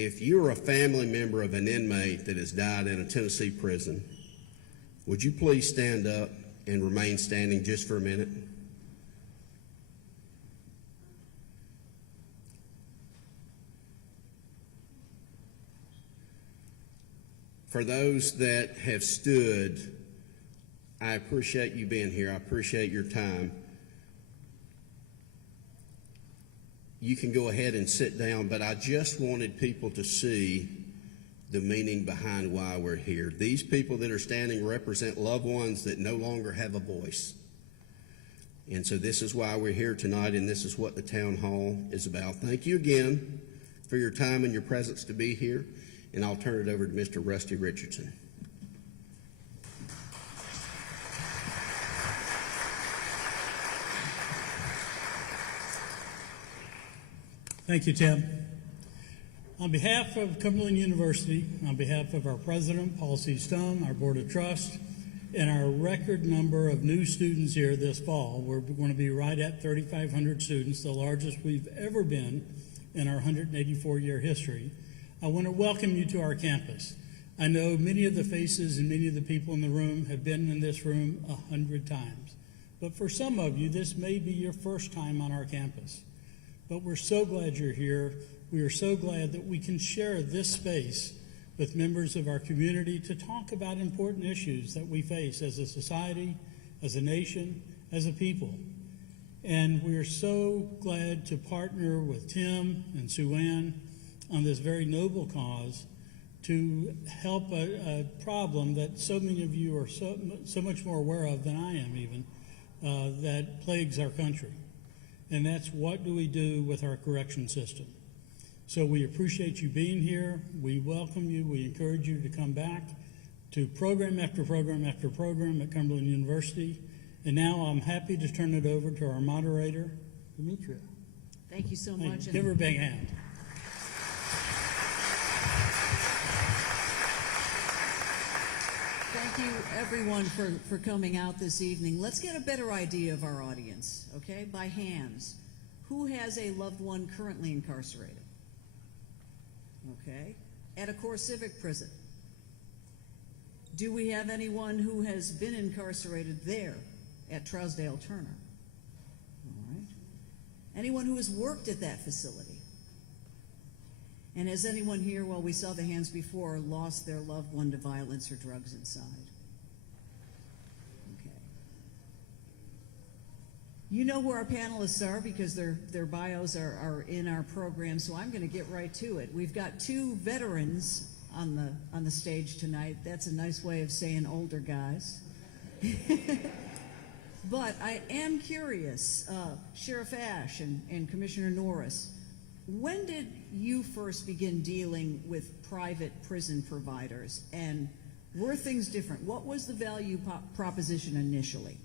If you're a family member of an inmate that has died in a Tennessee prison, would you please stand up and remain standing just for a minute? For those that have stood, I appreciate you being here. I appreciate your time. You can go ahead and sit down, but I just wanted people to see the meaning behind why we're here. These people that are standing represent loved ones that no longer have a voice. And so this is why we're here tonight, and this is what the town hall is about. Thank you again for your time and your presence to be here, and I'll turn it over to Mr. Rusty Richardson. Thank you, Tim. On behalf of Cumberland University, on behalf of our president, Paul C. Stone, our board of trust, and our record number of new students here this fall, we're going to be right at 3,500 students, the largest we've ever been in our 184-year history. I want to welcome you to our campus. I know many of the faces and many of the people in the room have been in this room 100 times. But for some of you, this may be your first time on our campus. But we're so glad you're here. We are so glad that we can share this space with members of our community to talk about important issues that we face as a society, as a nation, as a people. And we are so glad to partner with Tim and Sue Ann on this very noble cause to help a problem that so many of you are so much more aware of than I am even, that plagues our country. And that's what do we do with our correction system. So we appreciate you being here. We welcome you. We encourage you to come back to program after program after program at Cumberland University. And now I'm happy to turn it over to our moderator, Demetria. Thank you so much. Give her a big hand. Thank you, everyone, for coming out this evening. Let's get a better idea of our audience, okay, by hands. Who has a loved one currently incarcerated? Okay. At a core civic prison? Do we have anyone who has been incarcerated there at Trousdale Turner? All right. Anyone who has worked at that facility? And has anyone here, well, we saw the hands before, lost their loved one to violence or drugs inside? Okay. You know who our panelists are because their bios are in our program, so I'm going to get right to it. We've got two veterans on the stage tonight. That's a nice way of saying older guys. But I am curious, Sheriff Ash and Commissioner Norris, when did you first begin dealing with private prison providers, and were things different? What was the value proposition initially?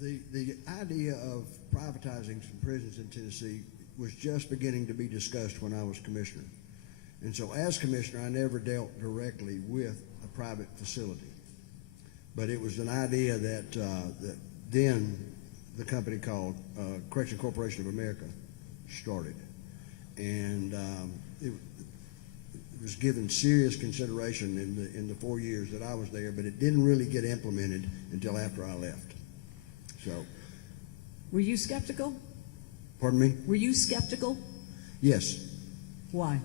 The idea of privatizing some prisons in Tennessee was just beginning to be discussed when I was commissioner. And so as commissioner, I never dealt directly with a private facility. But it was an idea that, that then the company called Correction Corporation of America started. And it was given serious consideration in the 4 years that I was there, but it didn't really get implemented until after I left. So. Were you skeptical? Pardon me? Were you skeptical? Yes. Why?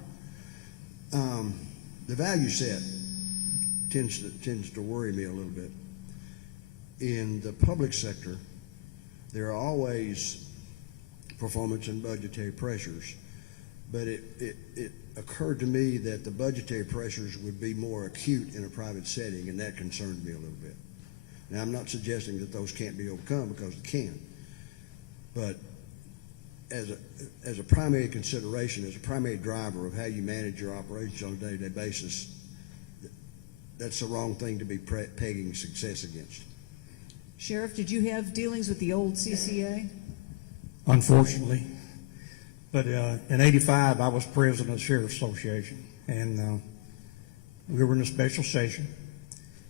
The value set tends to worry me a little bit. In the public sector, there are always performance and budgetary pressures, but it occurred to me that the budgetary pressures would be more acute in a private setting, and that concerned me a little bit. Now, I'm not suggesting that those can't be overcome, because they can, but as a primary consideration, as a primary driver of how you manage your operations on a day-to-day basis, that's the wrong thing to be pegging success against. Sheriff, did you have dealings with the old CCA? Unfortunately. But in '85, I was president of the Sheriff's Association, and we were in a special session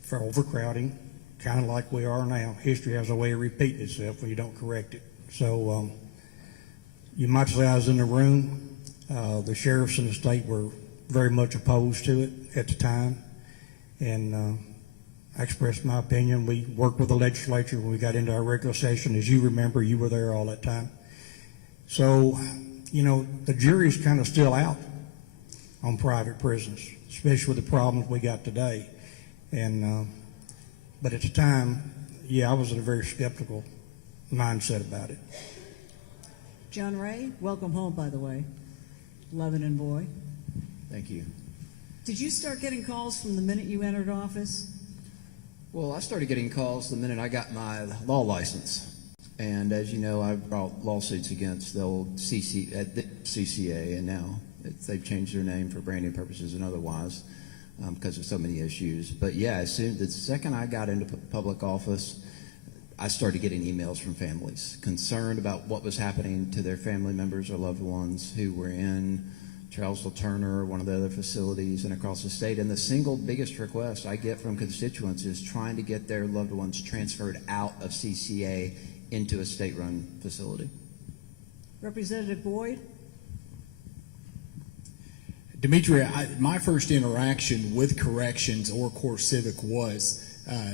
for overcrowding, kind of like we are now. History has a way of repeating itself when you don't correct it. So you might say I was in the room. The sheriffs in the state were very much opposed to it at the time, and I expressed my opinion. We worked with the legislature when we got into our regular session. As you remember, you were there all that time. So, you know, the jury's kind of still out on private prisons, especially with the problems we got today. And but at the time, yeah, I was in a very skeptical mindset about it. John Ray, welcome home, by the way. Lebanon boy. Thank you. Did you start getting calls from the minute you entered office? Well, I started getting calls the minute I got my law license. And as you know, I brought lawsuits against the old CCA, and now they've changed their name for branding purposes and otherwise because of so many issues. But yeah, the second I got into public office, I started getting emails from families concerned about what was happening to their family members or loved ones who were in Charlesville Turner, one of the other facilities, and across the state. And the single biggest request I get from constituents is trying to get their loved ones transferred out of CCA into a state-run facility. Representative Boyd? Demetria, my first interaction with corrections or core civic was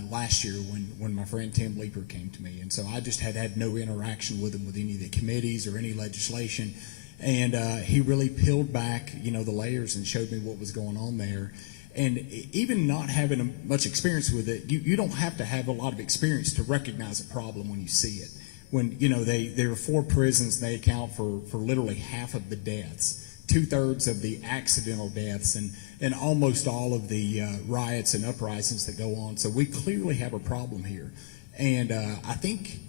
last year when my friend Tim Leeper came to me. And so I just had no interaction with him with any of the committees or any legislation. And he really peeled back, you know, the layers and showed me what was going on there. And even not having much experience with it, you don't have to have a lot of experience to recognize a problem when you see it. When, you know, there are 4 prisons, they account for literally half of the deaths, 2/3 of the accidental deaths, and almost all of the riots and uprisings that go on. So we clearly have a problem here. And I think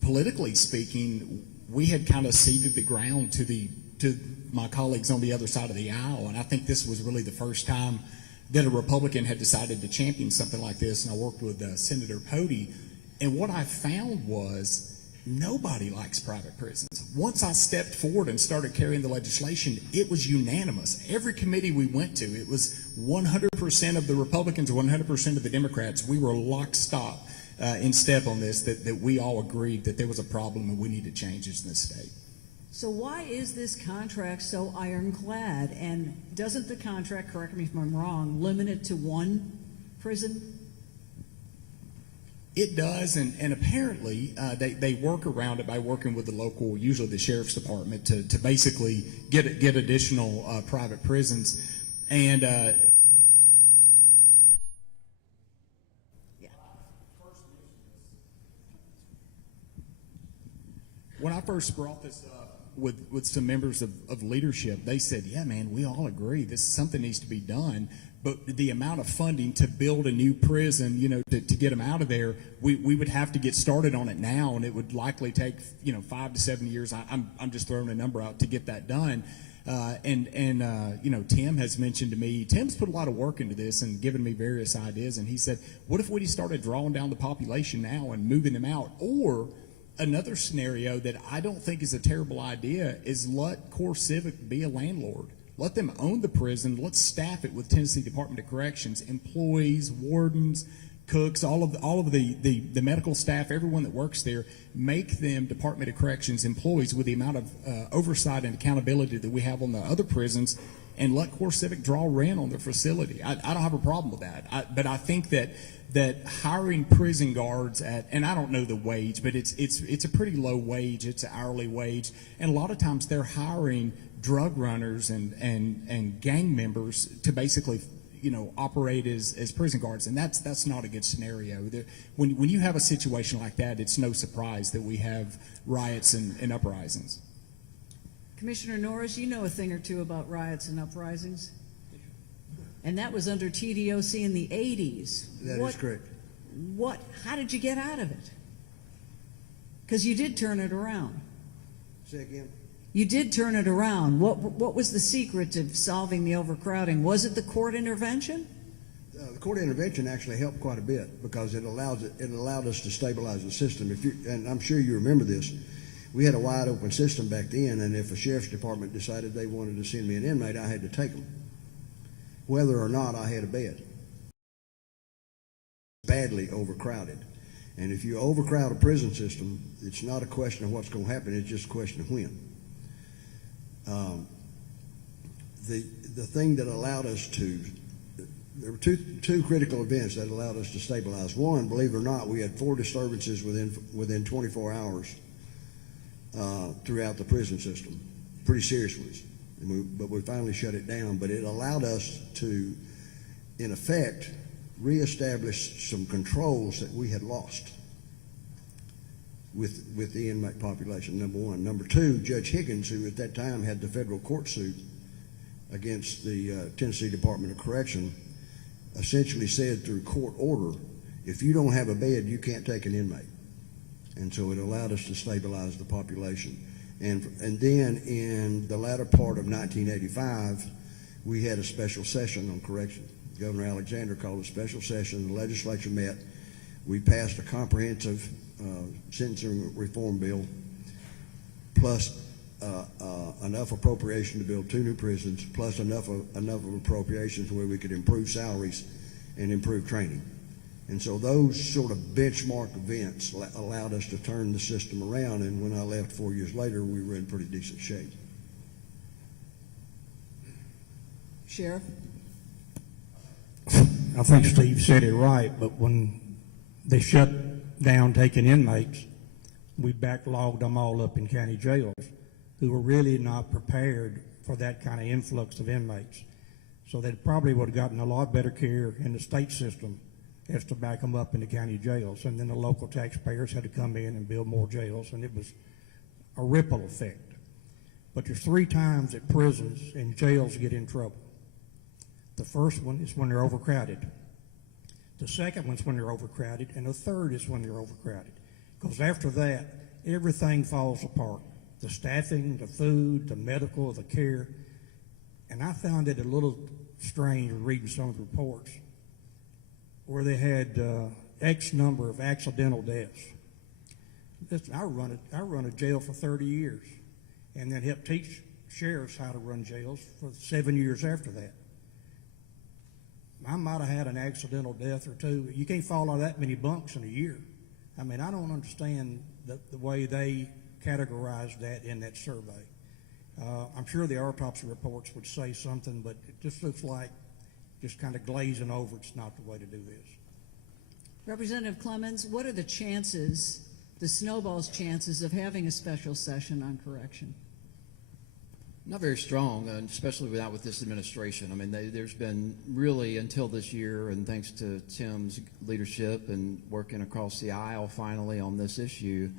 politically speaking, we had kind of ceded the ground to my colleagues on the other side of the aisle. And I think this was really the first time that a Republican had decided to champion something like this. And I worked with Senator Pody. And what I found was nobody likes private prisons. Once I stepped forward and started carrying the legislation, it was unanimous. Every committee we went to, it was 100% of the Republicans, 100% of the Democrats. We were lockstep in step on this, that we all agreed that there was a problem and we needed changes in this state. So why is this contract so ironclad? And doesn't the contract, correct me if I'm wrong, limit it to 1 prison? It does, and apparently they work around it by working with the local, usually the sheriff's department, to basically get additional private prisons. And when I first brought this up with some members of leadership, they said, yeah, man, we all agree something needs to be done. But the amount of funding to build a new prison, you know, to get them out of there, we would have to get started on it now, and it would likely take, you know, 5 to 7 years. I'm just throwing a number out to get that done. You know, Tim has mentioned to me, Tim's put a lot of work into this and given me various ideas, and he said, what if we just started drawing down the population now and moving them out? Or another scenario that I don't think is a terrible idea is let Core Civic be a landlord. Let them own the prison. Let's staff it with Tennessee Department of Corrections, employees, wardens, cooks, all of the medical staff, everyone that works there. Make them Department of Corrections employees with the amount of oversight and accountability that we have on the other prisons, and let Core Civic draw rent on their facility. I don't have a problem with that. But I think that hiring prison guards and I don't know the wage, but it's a pretty low wage. It's an hourly wage, and a lot of times they're hiring drug runners and gang members to basically, you know, operate as prison guards, and that's not a good scenario. When you have a situation like that, it's no surprise that we have riots and uprisings. Commissioner Norris, you know a thing or two about riots and uprisings? And that was under TDOC in the 80s. That is correct. How did you get out of it? Because you did turn it around. Say again? You did turn it around. What was the secret of solving the overcrowding? Was it the court intervention? The court intervention actually helped quite a bit because it allowed us to stabilize the system. And I'm sure you remember this, we had a wide open system back then, and if a sheriff's department decided they wanted to send me an inmate, I had to take them, whether or not I had a bed. Badly overcrowded. And if you overcrowd a prison system, it's not a question of what's going to happen, it's just a question of when. the thing that allowed us to, there were two critical events that allowed us to stabilize. One, believe it or not, we had 4 disturbances within 24 hours throughout the prison system, pretty serious ones. But we finally shut it down. But it allowed us to, in effect, reestablish some controls that we had lost with the inmate population, number one. Number two, Judge Higgins, who at that time had the federal court suit against the Tennessee Department of Correction, essentially said through court order, if you don't have a bed, you can't take an inmate. And so it allowed us to stabilize the population. And then in the latter part of 1985, we had a special session on correction. Governor Alexander called a special session. The legislature met. We passed a comprehensive sentencing reform bill, plus enough appropriation to build 2 new prisons, plus enough of appropriations where we could improve salaries and improve training. And so those sort of benchmark events allowed us to turn the system around, and when I left 4 years later, we were in pretty decent shape. Sheriff? I think Steve said it right, but when they shut down taking inmates, we backlogged them all up in county jails who were really not prepared for that kind of influx of inmates. So they probably would have gotten a lot better care in the state system as to back them up in the county jails. And then the local taxpayers had to come in and build more jails, and it was a ripple effect. But there's 3 times that prisons and jails get in trouble. The first one is when they're overcrowded. The second one's when they're overcrowded, and the third is when they're overcrowded. Because after that, everything falls apart. The staffing, the food, the medical, the care. And I found it a little strange reading some of the reports where they had X number of accidental deaths. Listen, I run a jail for 30 years and then helped teach sheriffs how to run jails for 7 years after that. I might have had an accidental death or 2. You can't fall out of that many bunks in a year. I mean, I don't understand the way they categorized that in that survey. I'm sure the autopsy reports would say something, but it just looks like just kind of glazing over. It's not the way to do this. Representative Clemens, what are the chances, the snowball's chances of having a special session on correction? Not very strong, and especially not with this administration. I mean, there's been really, until this year, and thanks to Tim's leadership and working across the aisle finally on this issue,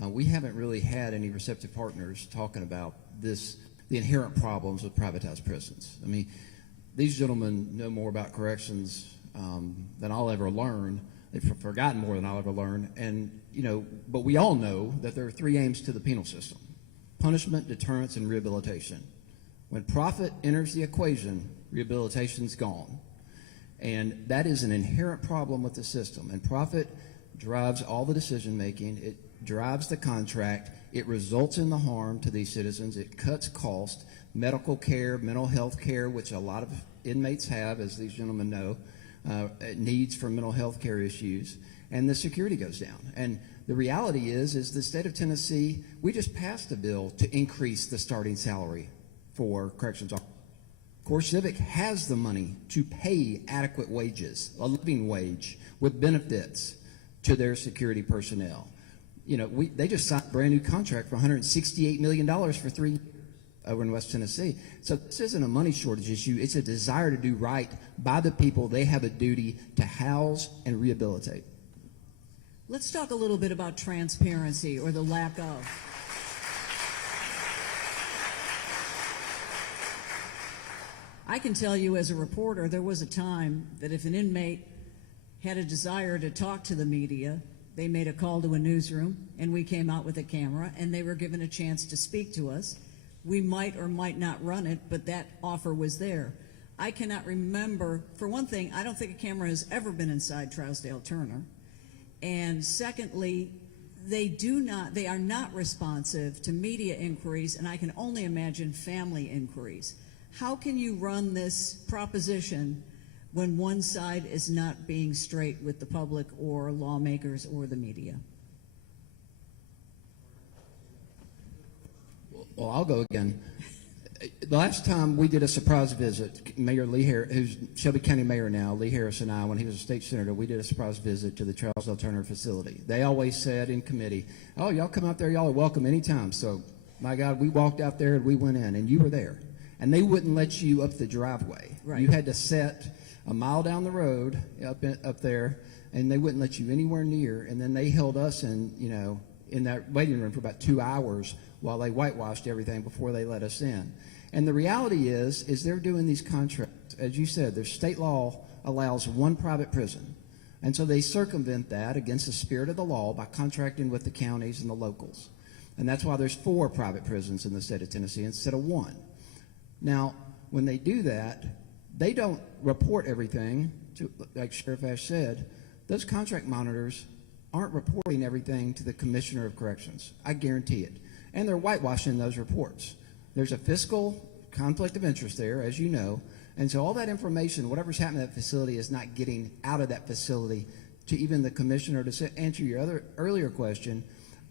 we haven't really had any receptive partners talking about this, the inherent problems with privatized prisons. I mean, these gentlemen know more about corrections than I'll ever learn. They've forgotten more than I'll ever learn. And, but we all know that there are 3 aims to the penal system: punishment, deterrence, and rehabilitation. When profit enters the equation, rehabilitation's gone. And that is an inherent problem with the system. And profit drives all the decision making. It drives the contract. It results in the harm to these citizens. It cuts cost, medical care, mental health care, which a lot of inmates have, as these gentlemen know, needs for mental health care issues, and the security goes down. And the reality is the state of Tennessee, we just passed a bill to increase the starting salary for corrections officers. CoreCivic has the money to pay adequate wages, a living wage, with benefits to their security personnel. They just signed a brand new contract for $168 million for 3 years over in West Tennessee. So this isn't a money shortage issue. It's a desire to do right by the people they have a duty to house and rehabilitate. Let's talk a little bit about transparency, or the lack of. I can tell you as a reporter, there was a time that if an inmate had a desire to talk to the media, they made a call to a newsroom, and we came out with a camera, and they were given a chance to speak to us. We might or might not run it, but that offer was there. I cannot remember, for one thing, I don't think a camera has ever been inside Trousdale Turner. And secondly, they are not responsive to media inquiries, and I can only imagine family inquiries. How can you run this proposition when one side is not being straight with the public or lawmakers or the media? Well, I'll go again. The last time we did a surprise visit, Mayor Lee Harris, who's Shelby County Mayor now, Lee Harris and I, when he was a state senator, we did a surprise visit to the Charles L. Turner facility. They always said in committee, "Oh, y'all come out there, y'all are welcome anytime." So, my God, we walked out there and we went in, and you were there. And they wouldn't let you up the driveway. Right. You had to sit a mile down the road up there, and they wouldn't let you anywhere near. And then they held us in that waiting room for about 2 hours while they whitewashed everything before they let us in. And the reality is they're doing these contracts. As you said, their state law allows one private prison. And so they circumvent that against the spirit of the law by contracting with the counties and the locals. And that's why there's 4 private prisons in the state of Tennessee instead of 1. Now, when they do that, they don't report everything, like Sheriff Ash said. Those contract monitors aren't reporting everything to the Commissioner of Corrections. I guarantee it. And they're whitewashing those reports. There's a fiscal conflict of interest there, as you know, and so all that information, whatever's happening at that facility, is not getting out of that facility to even the commissioner. To answer your earlier question,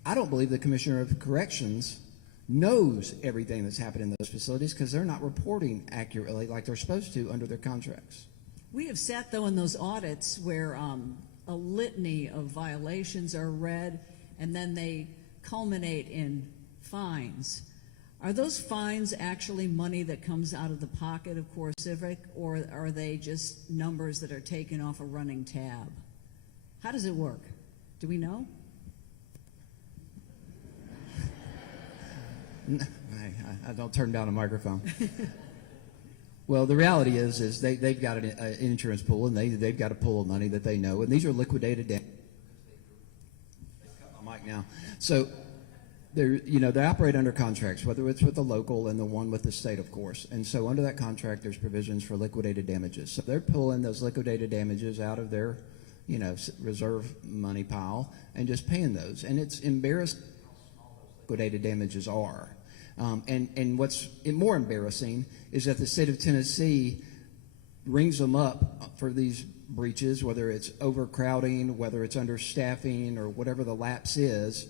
I don't believe the Commissioner of Corrections knows everything that's happening in those facilities because they're not reporting accurately like they're supposed to under their contracts. We have sat, though, in those audits where a litany of violations are read, and then they culminate in fines. Are those fines actually money that comes out of the pocket of Core Civic, or are they just numbers that are taken off a running tab? How does it work? Do we know? I don't turn down a microphone. Well, the reality is they've got an insurance pool, and they've got a pool of money that they know, and these are liquidated damages. Cut my mic now. So they operate under contracts, whether it's with the local and the one with the state, of course. And so under that contract, there's provisions for liquidated damages. So they're pulling those liquidated damages out of their, reserve money pile and just paying those. And it's embarrassing how small those liquidated damages are. And what's more embarrassing is that the state of Tennessee rings them up for these breaches, whether it's overcrowding, whether it's understaffing, or whatever the lapse is.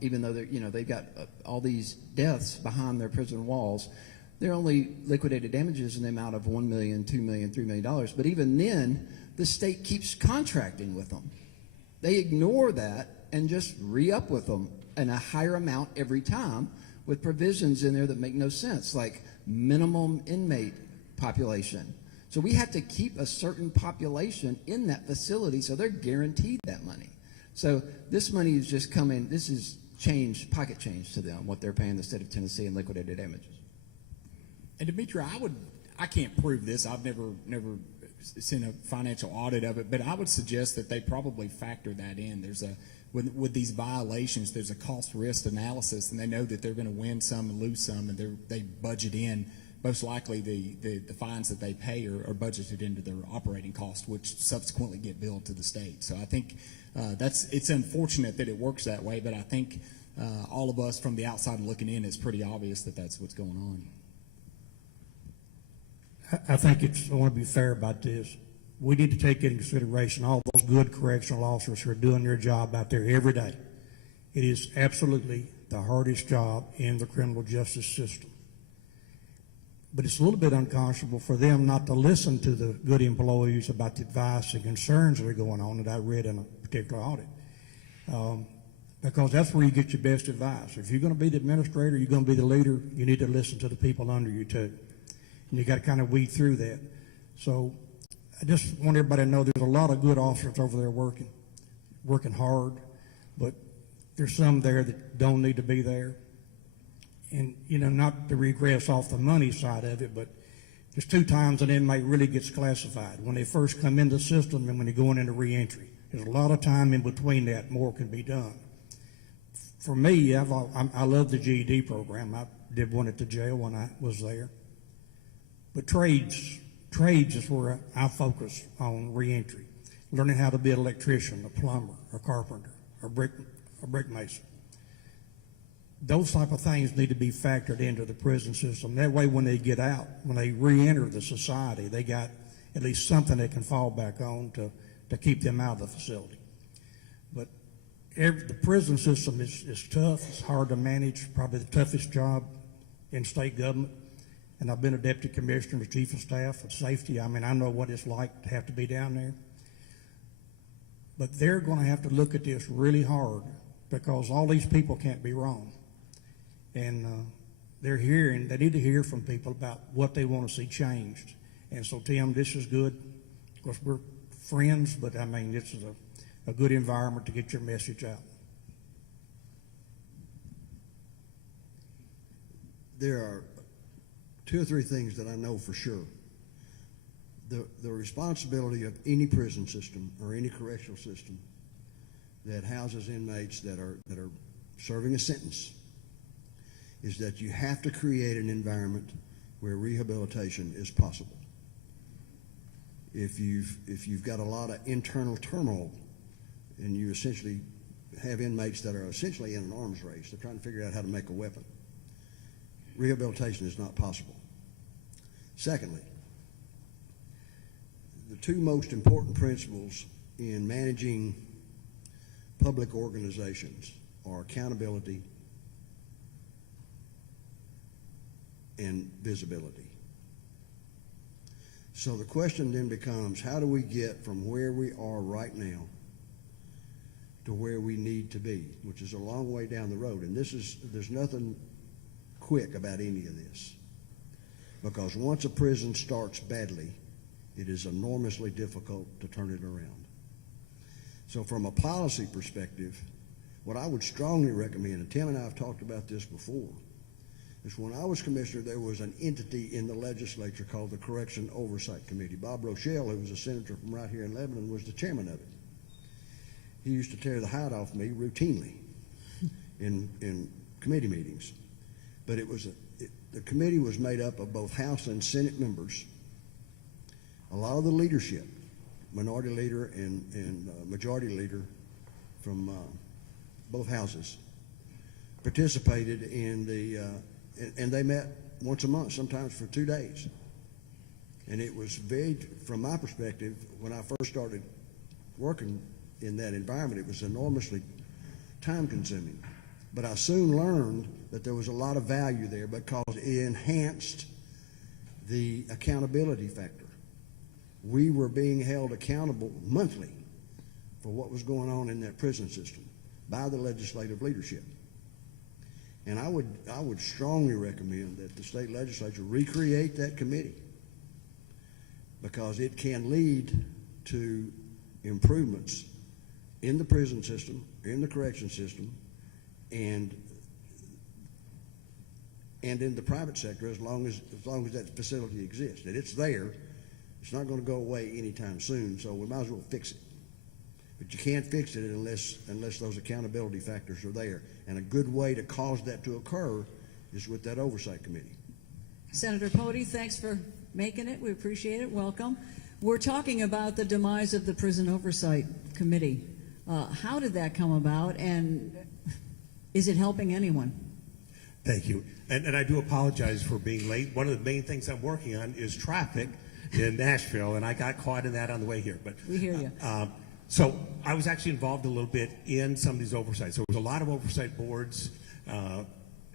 Even though they've got all these deaths behind their prison walls, they're only liquidated damages in the amount of $1 million, $2 million, $3 million. But even then, the state keeps contracting with them. They ignore that and just re-up with them in a higher amount every time, with provisions in there that make no sense, like minimum inmate population. So we have to keep a certain population in that facility, so they're guaranteed that money. So this money is just coming, this is pocket change to them, what they're paying the state of Tennessee in liquidated damages. And Demetri, I can't prove this. I've never seen a financial audit of it, but I would suggest that they probably factor that in. With these violations, there's a cost risk analysis, and they know that they're going to win some and lose some, and they budget in. Most likely the fines that they pay are budgeted into their operating costs, which subsequently get billed to the state. So I think it's unfortunate that it works that way, but I think all of us from the outside looking in, it's pretty obvious that that's what's going on. I think I want to be fair about this. We need to take into consideration all those good correctional officers who are doing their job out there every day. It is absolutely the hardest job in the criminal justice system. But it's a little bit unconscionable for them not to listen to the good employees about the advice and concerns that are going on that I read in a particular audit. Because that's where you get your best advice. If you're going to be the administrator, you're going to be the leader, you need to listen to the people under you too. And you got to kind of weed through that. So I just want everybody to know there's a lot of good officers over there working hard, but there's some there that don't need to be there. And, not to regress off the money side of it, but there's 2 times an inmate really gets classified. When they first come into the system and when they're going into reentry. There's a lot of time in between that. More can be done. For me, I love the GED program. I did one at the jail when I was there. But trades is where I focus on reentry. Learning how to be an electrician, a plumber, a carpenter, a brick mason. Those type of things need to be factored into the prison system. That way when they get out, when they re-enter the society, they got at least something they can fall back on to keep them out of the facility. But the prison system is tough. It's hard to manage, probably the toughest job in state government, and I've been a deputy commissioner, chief of staff of safety. I mean, I know what it's like to have to be down there. But they're going to have to look at this really hard because all these people can't be wrong. And they need to hear from people about what they want to see changed. And so, Tim, this is good. Of course, we're friends, but I mean, this is a good environment to get your message out. There are 2 or 3 things that I know for sure. The responsibility of any prison system or any correctional system that houses inmates that are serving a sentence is that you have to create an environment where rehabilitation is possible. If you've got a lot of internal turmoil and you essentially have inmates that are essentially in an arms race, they're trying to figure out how to make a weapon, rehabilitation is not possible. Secondly, the 2 most important principles in managing public organizations are accountability and visibility. So the question then becomes, how do we get from where we are right now to where we need to be, which is a long way down the road. And there's nothing quick about any of this, because once a prison starts badly, it is enormously difficult to turn it around. So from a policy perspective, what I would strongly recommend, and Tim and I have talked about this before, is when I was commissioner, there was an entity in the legislature called the Correction Oversight Committee. Bob Rochelle, who was a senator from right here in Lebanon, was the chairman of it. He used to tear the hide off me routinely in committee meetings. But the committee was made up of both House and Senate members. A lot of the leadership, minority leader and majority leader from both houses, participated in and they met once a month, sometimes for 2 days. And it was from my perspective, when I first started working in that environment, it was enormously time-consuming. But I soon learned that there was a lot of value there because it enhanced the accountability factor. We were being held accountable monthly for what was going on in that prison system by the legislative leadership. And I would strongly recommend that the state legislature recreate that committee, because it can lead to improvements in the prison system, in the correction system, and in the private sector, as long as that facility exists. That it's there. It's not going to go away anytime soon, so we might as well fix it. But you can't fix it unless those accountability factors are there. And a good way to cause that to occur is with that oversight committee. Senator Pody, thanks for making it. We appreciate it. Welcome. We're talking about the demise of the Prison Oversight Committee. How did that come about, and is it helping anyone? Thank you. And I do apologize for being late. One of the main things I'm working on is traffic in Nashville, and I got caught in that on the way here. But We hear you. So I was actually involved a little bit in some of these oversights. There was a lot of oversight boards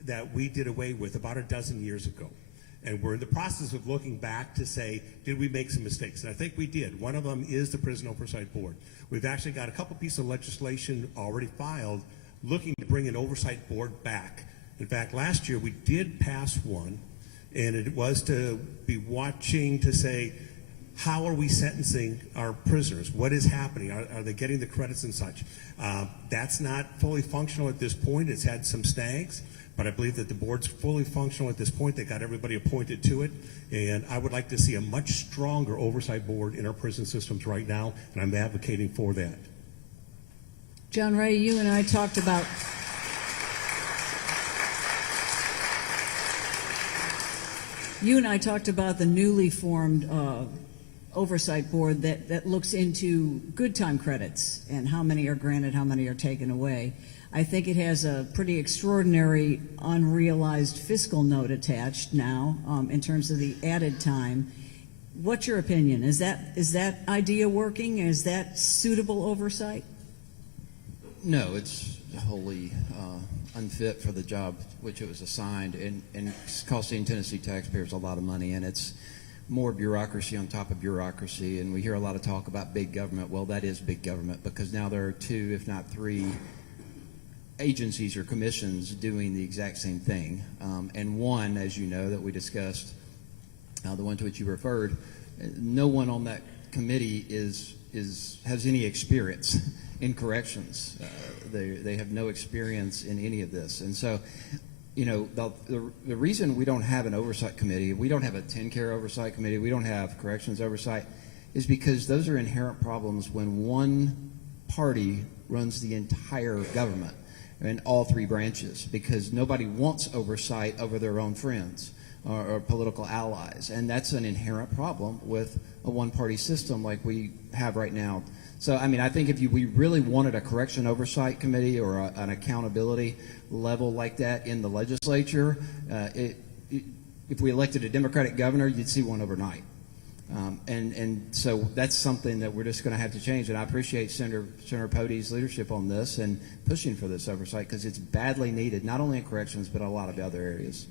that we did away with about a dozen years ago. And we're in the process of looking back to say, did we make some mistakes? And I think we did. One of them is the Prison Oversight Board. We've actually got a couple pieces of legislation already filed looking to bring an oversight board back. In fact, last year we did pass one, and it was to be watching to say, how are we sentencing our prisoners? What is happening? Are they getting the credits and such? That's not fully functional at this point. It's had some snags, but I believe that the board's fully functional at this point. They got everybody appointed to it, and I would like to see a much stronger oversight board in our prison systems right now, and I'm advocating for that. John Ray, you and I talked about the newly formed oversight board that looks into good time credits and how many are granted, how many are taken away. I think it has a pretty extraordinary unrealized fiscal note attached now in terms of the added time. What's your opinion? Is that idea working? Is that suitable oversight? No, it's wholly unfit for the job which it was assigned, and it's costing Tennessee taxpayers a lot of money, and it's more bureaucracy on top of bureaucracy. And we hear a lot of talk about big government. Well, that is big government, because now there are 2, if not 3, agencies or commissions doing the exact same thing. And one, as you know, that we discussed, the one to which you referred, no one on that committee has any experience in corrections. They have no experience in any of this. And so, you know, the reason we don't have an oversight committee, we don't have a TennCare oversight committee, we don't have corrections oversight, is because those are inherent problems when one party runs the entire government and all 3 branches, because nobody wants oversight over their own friends or political allies. And that's an inherent problem with a one-party system like we have right now. So, I mean, I think if we really wanted a correction oversight committee or an accountability level like that in the legislature, if we elected a Democratic governor, you'd see one overnight. And so that's something that we're just going to have to change. And I appreciate Senator Pody's leadership on this and pushing for this oversight, because it's badly needed, not only in corrections, but a lot of other areas.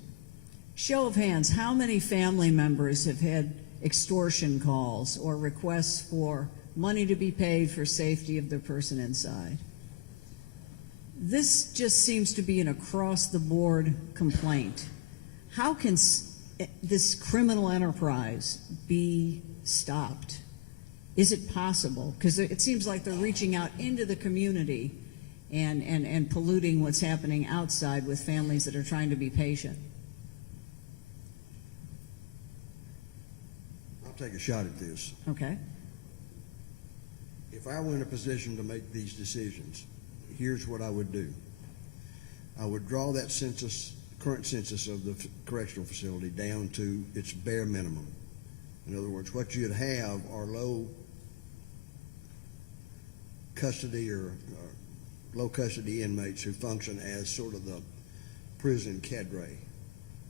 Show of hands, how many family members have had extortion calls or requests for money to be paid for safety of the person inside? This just seems to be an across-the-board complaint. How can this criminal enterprise be stopped? Is it possible? Because it seems like they're reaching out into the community and polluting what's happening outside with families that are trying to be patient. I'll take a shot at this. Okay. If I were in a position to make these decisions, here's what I would do. I would draw that current census of the correctional facility down to its bare minimum. In other words, what you'd have are low custody or low custody inmates who function as sort of the prison cadre: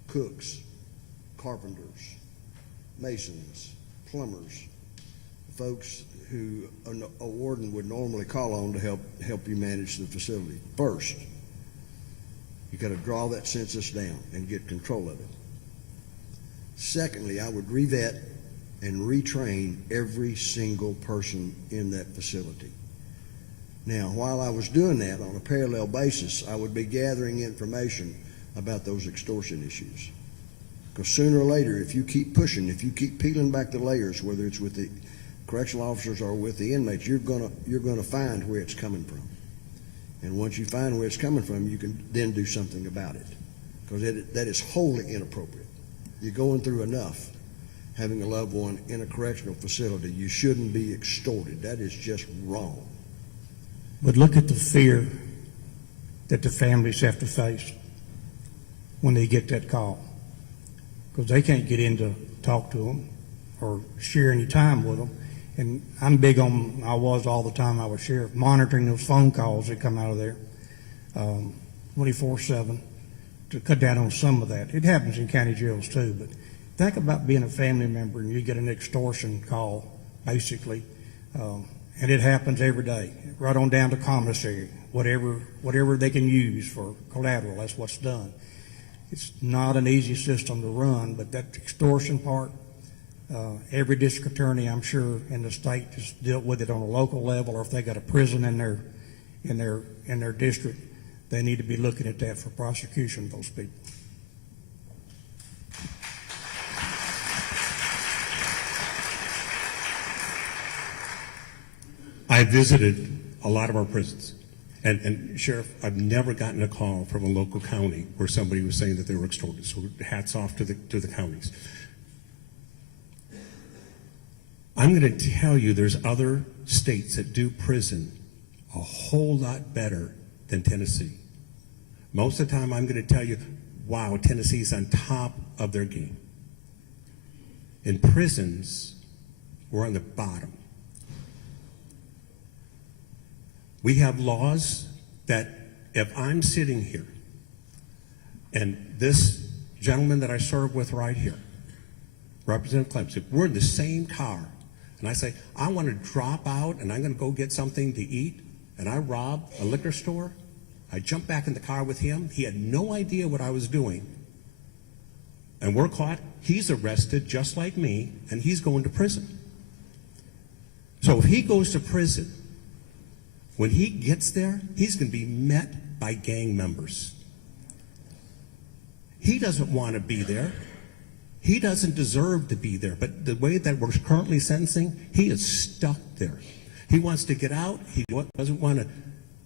cooks, carpenters, masons, plumbers, folks who a warden would normally call on to help you manage the facility. First, you got to draw that census down and get control of it. Secondly, I would revet and retrain every single person in that facility. Now, while I was doing that on a parallel basis, I would be gathering information about those extortion issues. Because sooner or later, if you keep pushing, if you keep peeling back the layers, whether it's with the correctional officers or with the inmates, you're gonna find where it's coming from. And once you find where it's coming from, you can then do something about it. Because that is wholly inappropriate. You're going through enough having a loved one in a correctional facility. You shouldn't be extorted. That is just wrong. But look at the fear that the families have to face when they get that call, because they can't get in to talk to them or share any time with them. And I'm big on, I was all the time I was sheriff, monitoring those phone calls that come out of there 24/7 to cut down on some of that. It happens in county jails too, but think about being a family member and you get an extortion call, basically, and it happens every day, right on down to commissary, whatever they can use for collateral, that's what's done. It's not an easy system to run, but that extortion part, every district attorney, I'm sure, in the state has dealt with it on a local level, or if they got a prison in their district, they need to be looking at that for prosecution of those people. I visited a lot of our prisons. And Sheriff, I've never gotten a call from a local county where somebody was saying that they were extorted. So hats off to the counties. I'm going to tell you there's other states that do prison a whole lot better than Tennessee. Most of the time I'm going to tell you, wow, Tennessee's on top of their game. In prisons, we're on the bottom. We have laws that if I'm sitting here and this gentleman that I serve with right here, Representative Clemson, if we're in the same car and I say, I want to drop out and I'm going to go get something to eat, and I rob a liquor store, I jumped back in the car with him. He had no idea what I was doing. And we're caught. He's arrested just like me, and he's going to prison. So if he goes to prison, when he gets there, he's going to be met by gang members. He doesn't want to be there. He doesn't deserve to be there. But the way that we're currently sentencing, he is stuck there. He wants to get out. He doesn't want to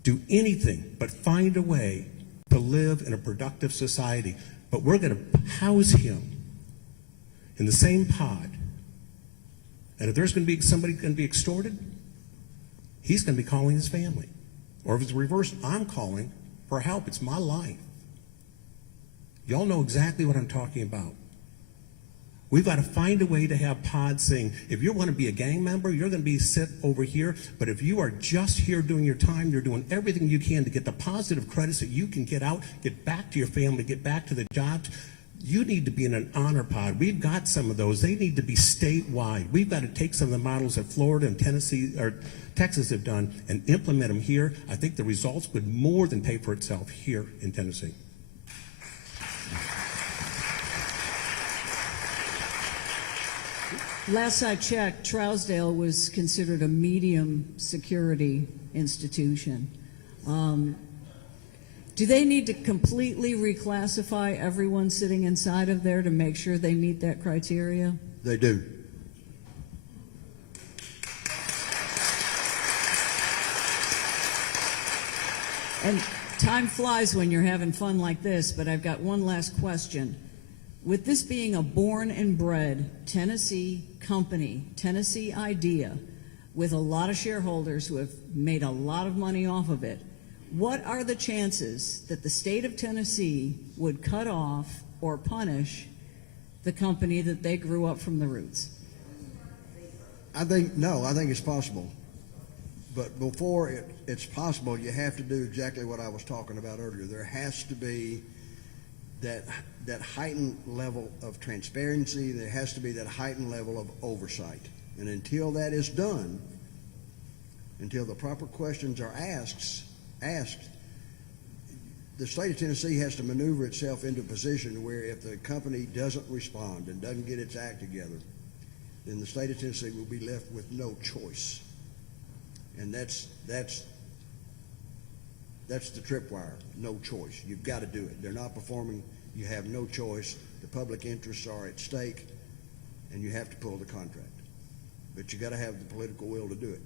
do anything but find a way to live in a productive society. But we're going to house him in the same pod. And if there's going to be somebody going to be extorted, he's going to be calling his family. Or if it's reversed, I'm calling for help. It's my life. Y'all know exactly what I'm talking about. We've got to find a way to have pods saying, if you want to be a gang member, you're going to be sit over here. But if you are just here doing your time, you're doing everything you can to get the positive credits that you can get out, get back to your family, get back to the jobs. You need to be in an honor pod. We've got some of those. They need to be statewide. We've got to take some of the models that Florida and Tennessee or Texas have done and implement them here. I think the results would more than pay for itself here in Tennessee. Last I checked, Trousdale was considered a medium security institution. Do they need to completely reclassify everyone sitting inside of there to make sure they meet that criteria? They do. And time flies when you're having fun like this, but I've got one last question. With this being a born and bred Tennessee company, Tennessee idea, with a lot of shareholders who have made a lot of money off of it, what are the chances that the state of Tennessee would cut off or punish the company that they grew up from the roots? I think it's possible. But before it's possible, you have to do exactly what I was talking about earlier. There has to be that heightened level of transparency. There has to be that heightened level of oversight. And until that is done, until the proper questions are asked, the state of Tennessee has to maneuver itself into a position where if the company doesn't respond and doesn't get its act together, then the state of Tennessee will be left with no choice. And that's the tripwire, no choice. You've got to do it. They're not performing. You have no choice. The public interests are at stake, and you have to pull the contract. But you got to have the political will to do it.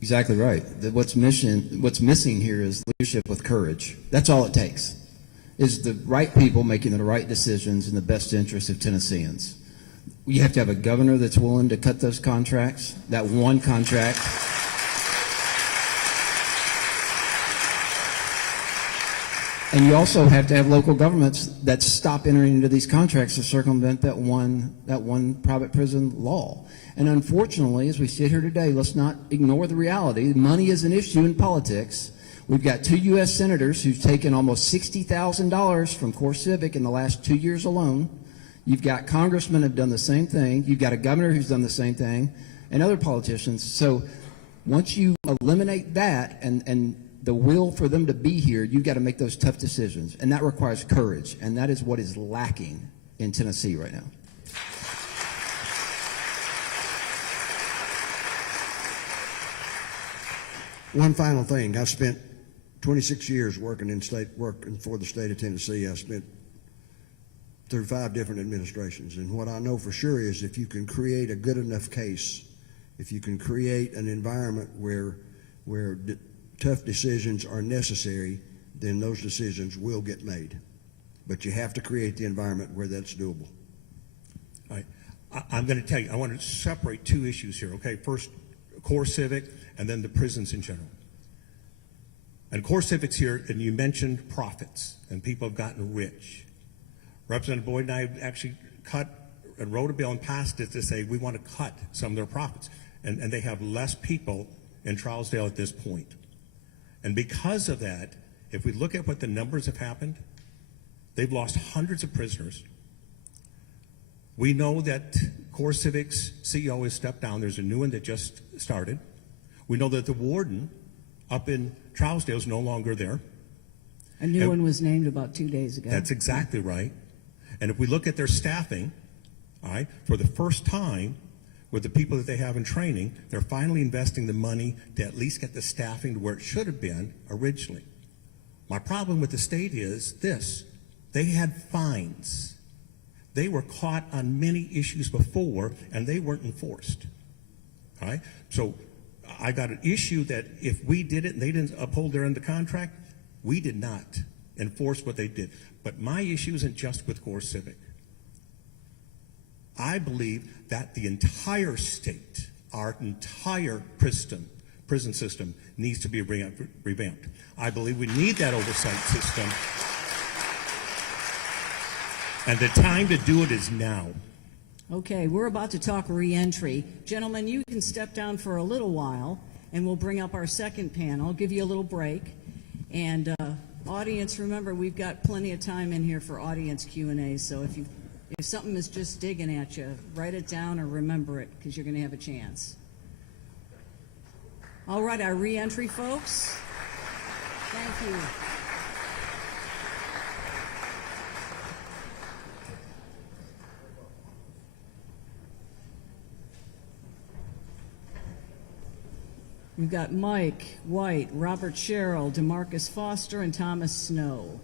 Exactly right. What's missing here is leadership with courage. That's all it takes, is the right people making the right decisions in the best interest of Tennesseans. You have to have a governor that's willing to cut those contracts, that one contract. And you also have to have local governments that stop entering into these contracts to circumvent that one private prison law. And unfortunately, as we sit here today, let's not ignore the reality. Money is an issue in politics. We've got 2 U.S. senators who've taken almost $60,000 from Core Civic in the last 2 years alone. You've got congressmen who've done the same thing. You've got a governor who's done the same thing, and other politicians. So once you eliminate that and the will for them to be here, you've got to make those tough decisions, and that requires courage, and that is what is lacking in Tennessee right now. One final thing. I spent 26 years working for the state of Tennessee. I spent through 5 different administrations, and what I know for sure is if you can create a good enough case, if you can create an environment where tough decisions are necessary, then those decisions will get made. But you have to create the environment where that's doable. All right. I'm going to tell you, I want to separate 2 issues here, okay? First, Core Civic, and then the prisons in general. And Core Civic's here, and you mentioned profits, and people have gotten rich. Representative Boyd and I actually cut and wrote a bill and passed it to say we want to cut some of their profits. And they have less people in Trousdale at this point. And because of that, if we look at what the numbers have happened, they've lost hundreds of prisoners. We know that Core Civic's CEO has stepped down. There's a new one that just started. We know that the warden up in Trousdale's no longer there. A new And- one was named about 2 days ago. That's exactly right. And if we look at their staffing, all right, for the first time, with the people that they have in training, they're finally investing the money to at least get the staffing to where it should have been originally. My problem with the state is this: they had fines. They were caught on many issues before, and they weren't enforced. All right? So I got an issue that if we did it and they didn't uphold their end of contract, we did not enforce what they did. But my issue isn't just with Core Civic. I believe that the entire state, our entire prison system needs to be revamped. I believe we need that oversight system. And the time to do it is now. Okay, we're about to talk reentry. Gentlemen, you can step down for a little while, and we'll bring up our second panel, give you a little break. And audience, remember, we've got plenty of time in here for audience Q&A, so if something is just digging at you, write it down or remember it, because you're going to have a chance. All right, our reentry folks. Thank you. We've got Mike White, Robert Sherrill, DeMarcus Foster, and Thomas Snow.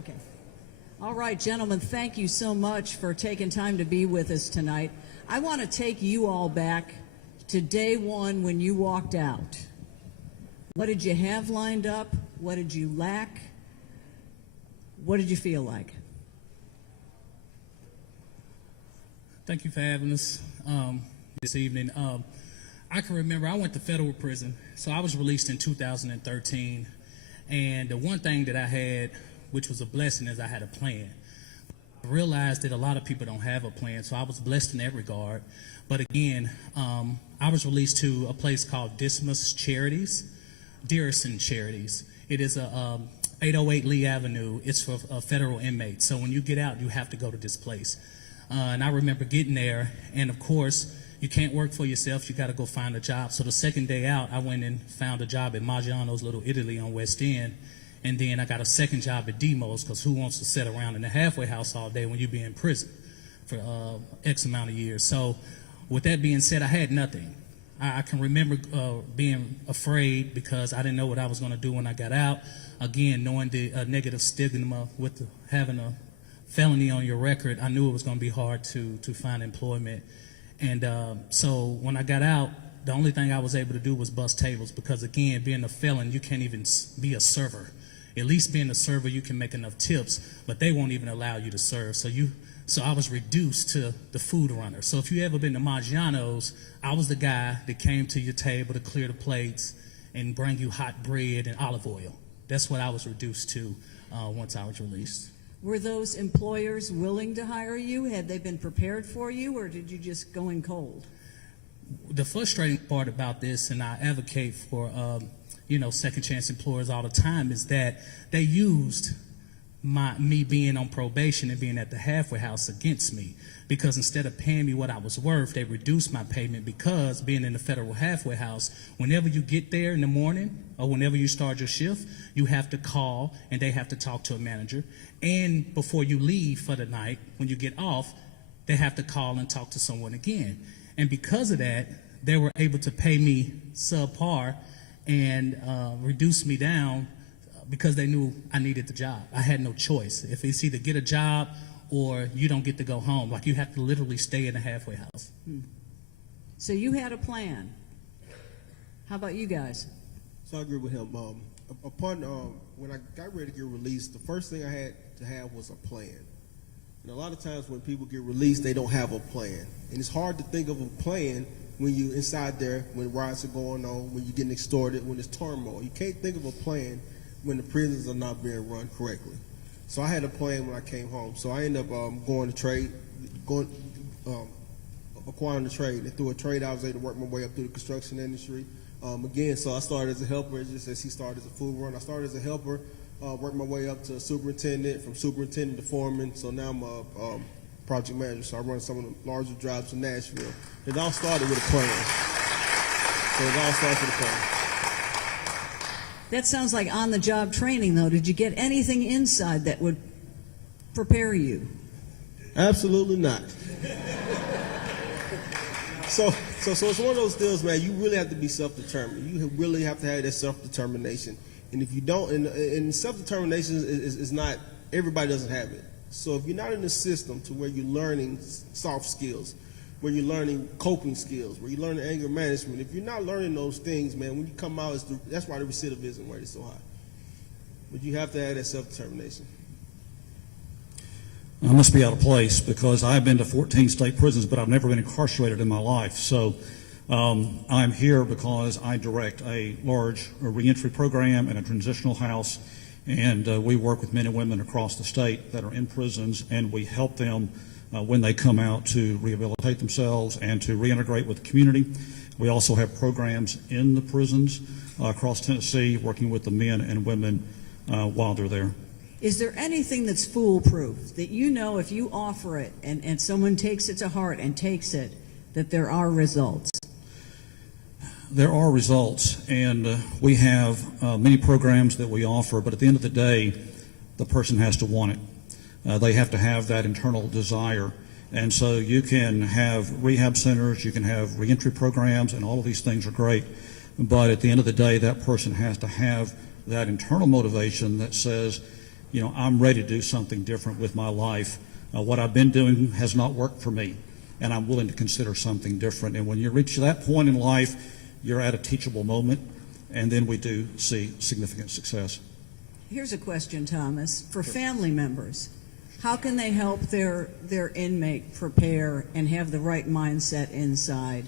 Okay. All right, gentlemen, thank you so much for taking time to be with us tonight. I want to take you all back to day one when you walked out. What did you have lined up? What did you lack? What did you feel like? Thank you for having us this evening. I can remember I went to federal prison, so I was released in 2013. And the one thing that I had, which was a blessing, is I had a plan. I realized that a lot of people don't have a plan, so I was blessed in that regard. But again, I was released to a place called Dismas Charities, Dearson Charities. It is a 808 Lee Avenue. It's for federal inmates. So when you get out, you have to go to this place. And I remember getting there, and of course, you can't work for yourself. You got to go find a job. So the second day out, I went and found a job at Maggiano's Little Italy on West End. And then I got a second job at Demos, because who wants to sit around in the halfway house all day when you be in prison for X amount of years? So with that being said, I had nothing. I can remember being afraid because I didn't know what I was going to do when I got out. Again, knowing the negative stigma with having a felony on your record, I knew it was going to be hard to find employment. And so when I got out, the only thing I was able to do was bust tables because, again, being a felon, you can't even be a server. At least being a server, you can make enough tips, but they won't even allow you to serve. So I was reduced to the food runner. So if you ever been to Maggiano's, I was the guy that came to your table to clear the plates and bring you hot bread and olive oil. That's what I was reduced to once I was released. Were those employers willing to hire you? Had they been prepared for you, or did you just go in cold? The frustrating part about this, and I advocate for second chance employers all the time, is that they used me being on probation and being at the halfway house against me, because instead of paying me what I was worth, they reduced my payment, because being in the federal halfway house, whenever you get there in the morning or whenever you start your shift, you have to call and they have to talk to a manager. And before you leave for the night, when you get off, they have to call and talk to someone again. And because of that, they were able to pay me subpar and reduce me down because they knew I needed the job. I had no choice. If it's either get a job or you don't get to go home. Like, you have to literally stay in the halfway house. So you had a plan. How about you guys? So I agree with him. When I got ready to get released, the first thing I had to to have was a plan. And a lot of times when people get released, they don't have a plan. And it's hard to think of a plan when you're inside there, when riots are going on, when you're getting extorted, when there's turmoil. You can't think of a plan when the prisons are not being run correctly. So I had a plan when I came home. So I ended up acquiring a trade. And through a trade, I was able to work my way up through the construction industry. Again, so I started as a helper, just as he started as a food runner. I started as a helper, worked my way up to superintendent, from superintendent to foreman. So now I'm a project manager. So I run some of the larger jobs in Nashville. It all started with a plan. So it all starts with a plan. That sounds like on-the-job training, though. Did you get anything inside that would prepare you? Absolutely not. So it's one of those deals, man. You really have to be self-determined. You really have to have that self-determination. And if you don't, and self-determination is not, everybody doesn't have it. So if you're not in the system to where you're learning soft skills, where you're learning coping skills, where you're learning anger management, if you're not learning those things, man, when you come out, that's why the recidivism rate is so high. But you have to have that self-determination. I must be out of place because I've been to 14 state prisons, but I've never been incarcerated in my life. So I'm here because I direct a large reentry program and a transitional house, and we work with men and women across the state that are in prisons, and we help them when they come out to rehabilitate themselves and to reintegrate with the community. We also have programs in the prisons across Tennessee working with the men and women while they're there. Is there anything that's foolproof that you know if you offer it and someone takes it to heart and takes it, that there are results? There are results, and we have many programs that we offer, but at the end of the day, the person has to want it. They have to have that internal desire. And so you can have rehab centers, you can have reentry programs, and all of these things are great. But at the end of the day, that person has to have that internal motivation that says, you know, I'm ready to do something different with my life. What I've been doing has not worked for me, and I'm willing to consider something different. And when you reach that point in life, you're at a teachable moment, and then we do see significant success. Here's a question, Thomas. For family members, how can they help their inmate prepare and have the right mindset inside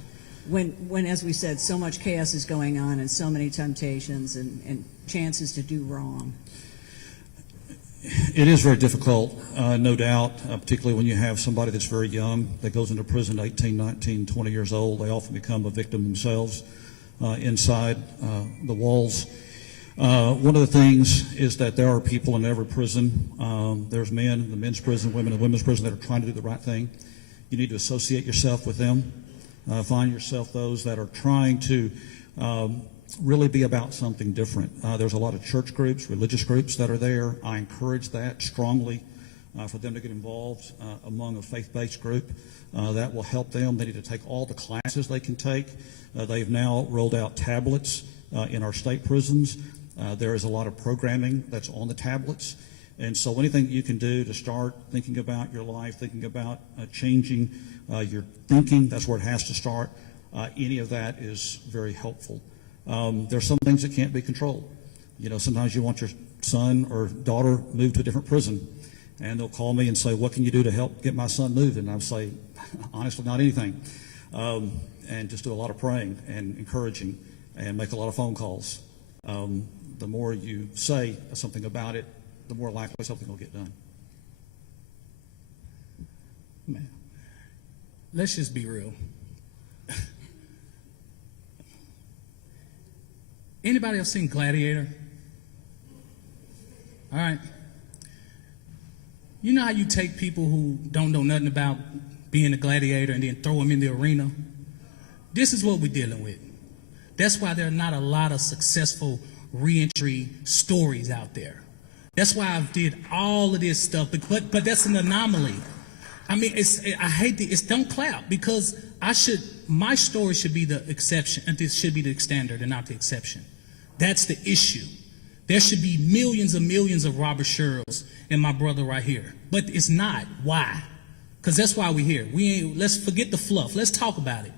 when, as we said, so much chaos is going on and so many temptations and chances to do wrong? It is very difficult, no doubt, particularly when you have somebody that's very young that goes into prison 18, 19, 20 years old. They often become a victim themselves inside the walls. One of the things is that there are people in every prison. There's men in the men's prison, women in the women's prison that are trying to do the right thing. You need to associate yourself with them. Find yourself those that are trying to really be about something different. There's a lot of church groups, religious groups that are there. I encourage that strongly for them to get involved among a faith-based group. That will help them. They need to take all the classes they can take. They've now rolled out tablets in our state prisons. There is a lot of programming that's on the tablets. And so anything you can do to start thinking about your life, thinking about changing your thinking, that's where it has to start. Any of that is very helpful. There's some things that can't be controlled. You know, sometimes you want your son or daughter moved to a different prison, and they'll call me and say, what can you do to help get my son moved? And I'll say, honestly, not anything. And just do a lot of praying and encouraging and make a lot of phone calls. The more you say something about it, the more likely something will get done. Man, let's just be real. Anybody else seen Gladiator? All right. You know how you take people who don't know nothing about being a gladiator and then throw them in the arena? This is what we're dealing with. That's why there are not a lot of successful reentry stories out there. That's why I did all of this stuff, but that's an anomaly. I mean, I hate it's don't clap, because my story should be the exception, and this should be the standard and not the exception. That's the issue. There should be millions of Robert Sherrills and my brother right here. But it's not. Why? Because that's why we're here. Let's forget the fluff. Let's talk about it.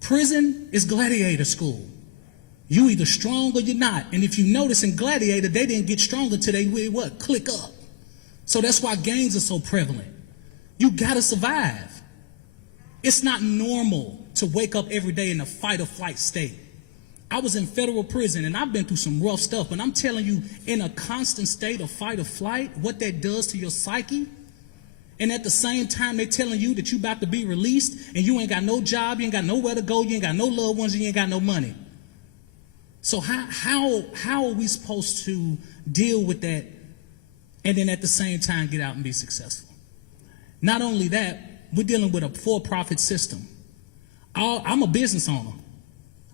Prison is gladiator school. You either strong or you're not. And if you notice in Gladiator, they didn't get stronger till they click up. So that's why gangs are so prevalent. You gotta survive. It's not normal to wake up every day in a fight or flight state. I was in federal prison and I've been through some rough stuff, but I'm telling you, in a constant state of fight or flight, what that does to your psyche, and at the same time they're telling you that you about to be released and you ain't got no job, you ain't got nowhere to go, you ain't got no loved ones, you ain't got no money. So how are we supposed to deal with that and then at the same time get out and be successful? Not only that, we're dealing with a for-profit system. I'm a business owner.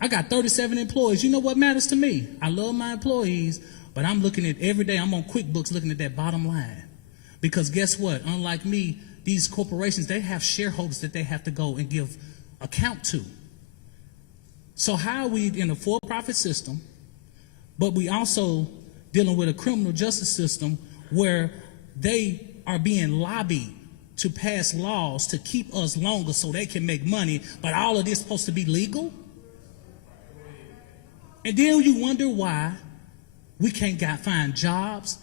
I got 37 employees. You know what matters to me? I love my employees, but I'm looking at every day, I'm on QuickBooks looking at that bottom line. Because guess what? Unlike me, these corporations, they have shareholders that they have to go and give account to. So how are we in a for-profit system, but we also dealing with a criminal justice system where they are being lobbied to pass laws to keep us longer so they can make money, but all of this is supposed to be legal? And then you wonder why we can't find jobs.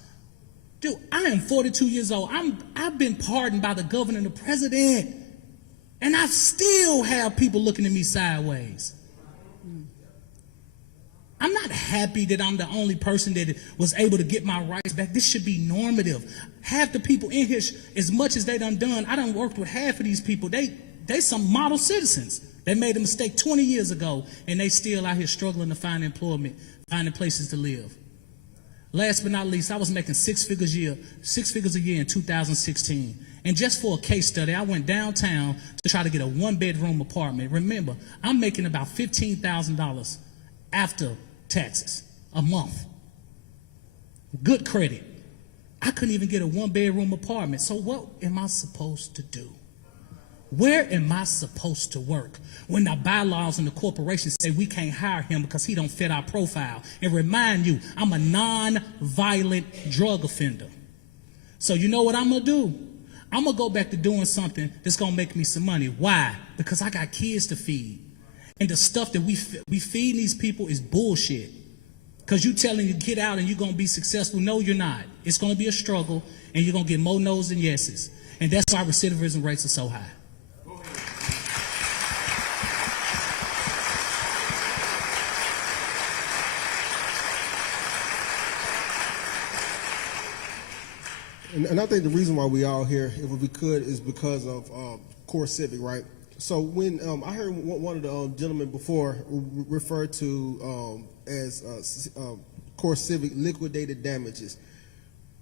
Dude, I am 42 years old. I've been pardoned by the governor and the president, and I still have people looking at me sideways. I'm not happy that I'm the only person that was able to get my rights back. This should be normative. Half the people in here, as much as they done, I done worked with half of these people. They some model citizens. They made a mistake 20 years ago, and they still out here struggling to find employment, finding places to live. Last but not least, I was making six figures a year in 2016. And just for a case study, I went downtown to try to get a one-bedroom apartment. Remember, I'm making about $15,000 after taxes a month. Good credit. I couldn't even get a one-bedroom apartment. So what am I supposed to do? Where am I supposed to work when the bylaws and the corporations say we can't hire him because he don't fit our profile? And remind you, I'm a non-violent drug offender. So you know what I'm going to do? I'm going to go back to doing something that's going to make me some money. Why? Because I got kids to feed. And the stuff that we feed these people is bullshit. Because you telling you get out and you're going to be successful. No, you're not. It's going to be a struggle, and you're going to get more no's than yeses. And that's why recidivism rates are so high. And I think the reason why we all here, if we could, is because of core civic, right? So when I heard one of the gentlemen before refer to as core civic liquidated damages.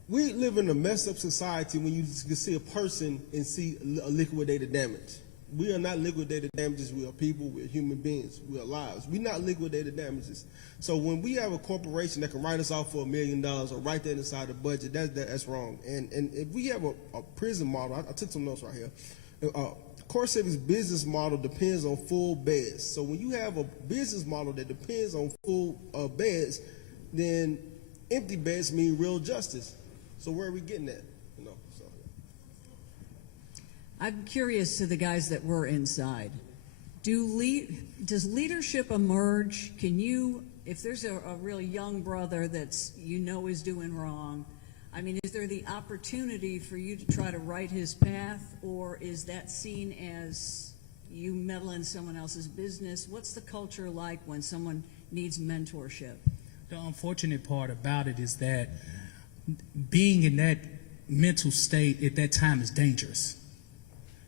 We live in a messed up society when you can see a person and see a liquidated damage. We are not liquidated damages. We are people. We are human beings. We are lives. We're not liquidated damages. So when we have a corporation that can write us off for $1 million or write that inside the budget, that's wrong. And if we have a prison model, I took some notes right here. Core Civic's business model depends on full beds. So when you have a business model that depends on full beds, then empty beds mean real justice. So where are we getting at? I'm curious to the guys that were inside. Does leadership emerge? Can you, if there's a really young brother that's is doing wrong, I mean, is there the opportunity for you to try to right his path, or is that seen as you meddle in someone else's business? What's the culture like when someone needs mentorship? The unfortunate part about it is that being in that mental state at that time is dangerous.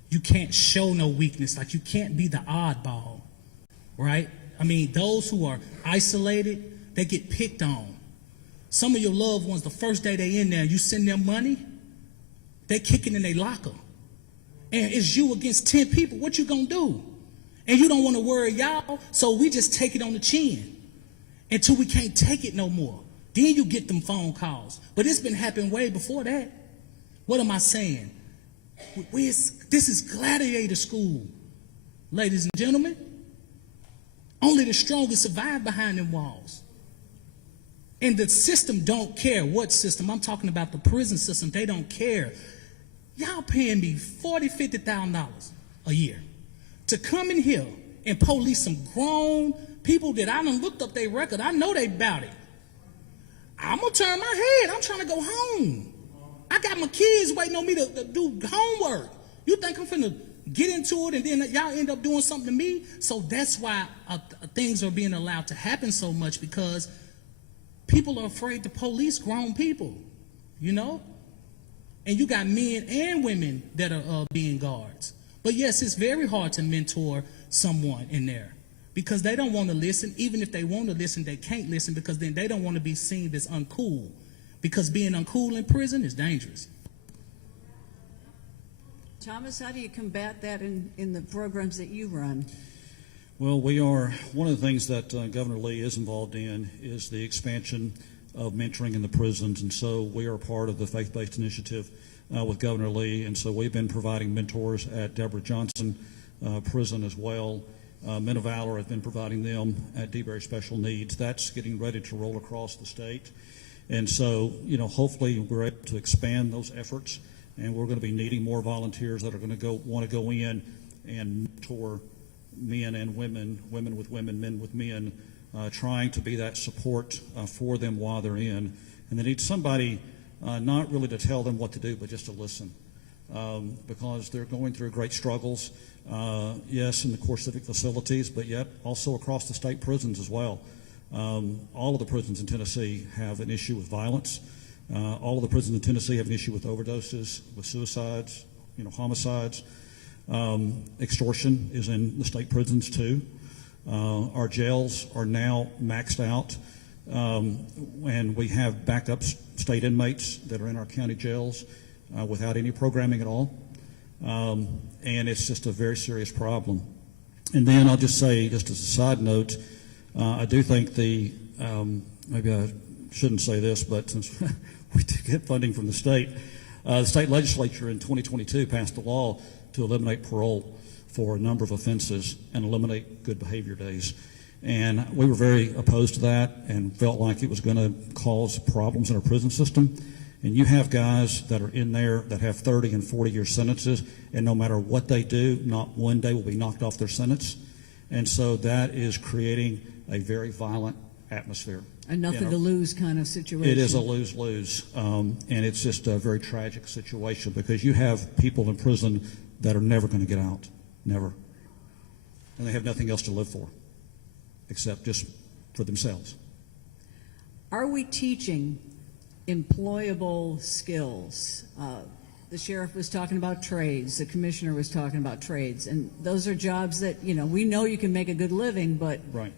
You can't show no weakness. Like, you can't be the oddball, right? I mean, those who are isolated, they get picked on. Some of your loved ones, the first day they in there, you send them money, they kicking in their locker. And it's you against 10 people. What you gonna do? And you don't want to worry y'all, so we just take it on the chin until we can't take it no more. Then you get them phone calls. But it's been happening way before that. What am I saying? This is gladiator school, ladies and gentlemen. Only the strongest survive behind them walls. And the system don't care what system. I'm talking about the prison system. They don't care. Y'all paying me $40,000, $50,000 a year to come in here and police some grown people that I done looked up their record. I know they about it. I'm going to turn my head. I'm trying to go home. I got my kids waiting on me to do homework. You think I'm finna get into it and then y'all end up doing something to me? So that's why things are being allowed to happen so much, because people are afraid to police grown people, you know? And you got men and women that are being guards. But yes, it's very hard to mentor someone in there because they don't want to listen. Even if they want to listen, they can't listen because then they don't want to be seen as uncool, because being uncool in prison is dangerous. Thomas, how do you combat that in the programs that you run? Well, one of the things that Governor Lee is involved in is the expansion of mentoring in the prisons, and so we are part of the faith-based initiative with Governor Lee, and so we've been providing mentors at Deborah Johnson Prison as well. Men of Valor have been providing them at DeBerry Special Needs. That's getting ready to roll across the state, and so hopefully we're able to expand those efforts, and we're going to be needing more volunteers that are going to want to go in and mentor men and women, women with women, men with men, trying to be that support for them while they're in. And they need somebody not really to tell them what to do, but just to listen, because they're going through great struggles, yes, in the core civic facilities, but yet also across the state prisons as well. All of the prisons in Tennessee have an issue with violence. All of the prisons in Tennessee have an issue with overdoses, with suicides, homicides. Extortion is in the state prisons too. Our jails are now maxed out, and we have backup state inmates that are in our county jails without any programming at all, and it's just a very serious problem. And then I'll just say, just as a side note, I do think maybe I shouldn't say this, but since we did get funding from the state legislature in 2022 passed a law to eliminate parole for a number of offenses and eliminate good behavior days. And we were very opposed to that and felt like it was going to cause problems in our prison system. And you have guys that are in there that have 30 and 40-year sentences, and no matter what they do, not one day will be knocked off their sentence. And so that is creating a very violent atmosphere. A nothing to lose kind of situation. It is a lose-lose, and it's just a very tragic situation because you have people in prison that are never going to get out, never. And they have nothing else to live for except just for themselves. Are we teaching employable skills? The sheriff was talking about trades, the commissioner was talking about trades, and those are jobs that, we know you can make a good living, but... Right.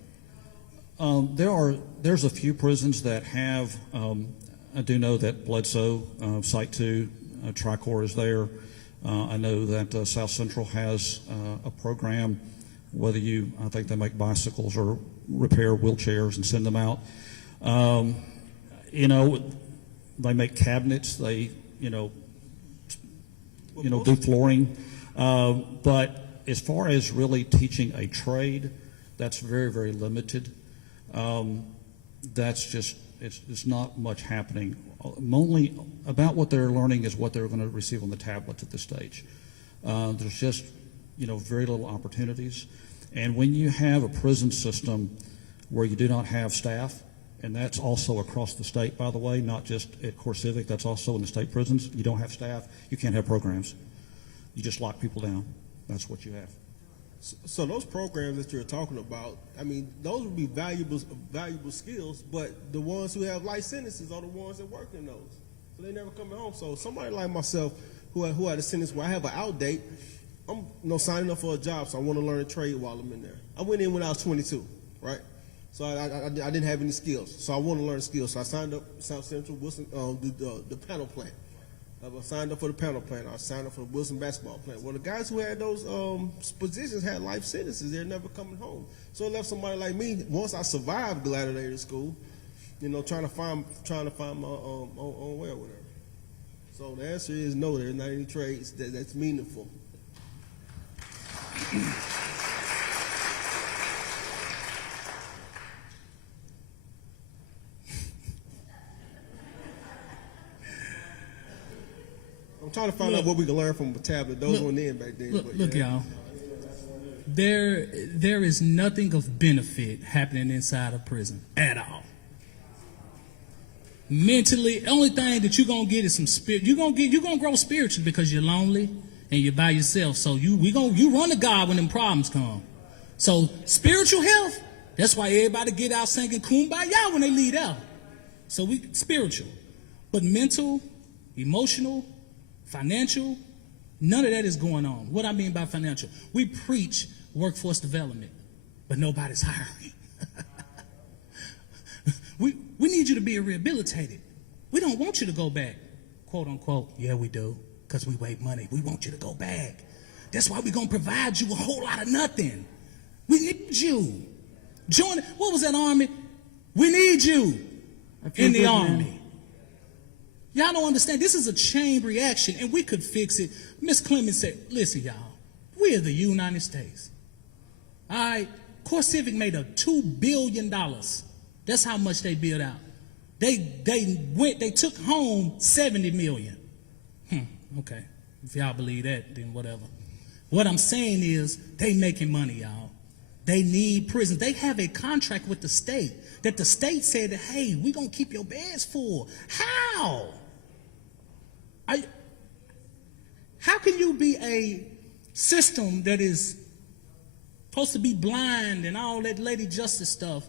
There's a few prisons that have, I do know that Bledsoe, Site 2, Tricor is there. I know that South Central has a program, I think they make bicycles or repair wheelchairs and send them out. They make cabinets, they, do flooring. But as far as really teaching a trade, that's very, very limited. That's just, it's not much happening. Only about what they're learning is what they're going to receive on the tablets at this stage. There's just, very little opportunities. And when you have a prison system where you do not have staff, and that's also across the state, by the way, not just at Core Civic, that's also in the state prisons. You don't have staff, you can't have programs. You just lock people down. That's what you have. So those programs that you're talking about, those would be valuable skills, but the ones who have life sentences are the ones that work in those. So they never come home. So somebody like myself who had a sentence where I have an out date, I'm signing up for a job, so I want to learn a trade while I'm in there. I went in when I was 22, right? So I didn't have any skills, so I want to learn skills. So I signed up South Central, Wilson, the panel plant. I signed up for the panel plant. I signed up for the Wilson basketball plant. Well, the guys who had those positions had life sentences. They're never coming home. So it left somebody like me. Once I survived gladiator school, trying to find my own way or whatever. So the answer is no. There's not any trades that's meaningful. I'm trying to find out what we can learn from a tablet. Those weren't in back then. Look, y'all. There is nothing of benefit happening inside a prison at all. mentally. The only thing that you're gonna get is some spirit. You're gonna grow spiritually because you're lonely and you're by yourself. So you run to God when them problems come. So spiritual health, that's why everybody get out singing Kumbaya when they leave out. So we spiritual. But mental, emotional, financial, none of that is going on. What I mean by financial, we preach workforce development, but nobody's hiring. We need you to be rehabilitated. We don't want you to go back, quote unquote. Yeah, we do, because we wait money. We want you to go back. That's why we're going to provide you a whole lot of nothing. We need you. Join, what was that army? We need you in the army. Y'all don't understand. This is a chain reaction, and we could fix it. Miss Clemens said, listen, y'all, we are the United States. All right, Core Civic made a $2 billion. That's how much they built out. They took home 70 million. Okay. If y'all believe that, then whatever. What I'm saying is they making money, y'all. They need prisons. They have a contract with the state that the state said, hey, we're going to keep your beds full. How? How can you be a system that is supposed to be blind and all that Lady Justice stuff,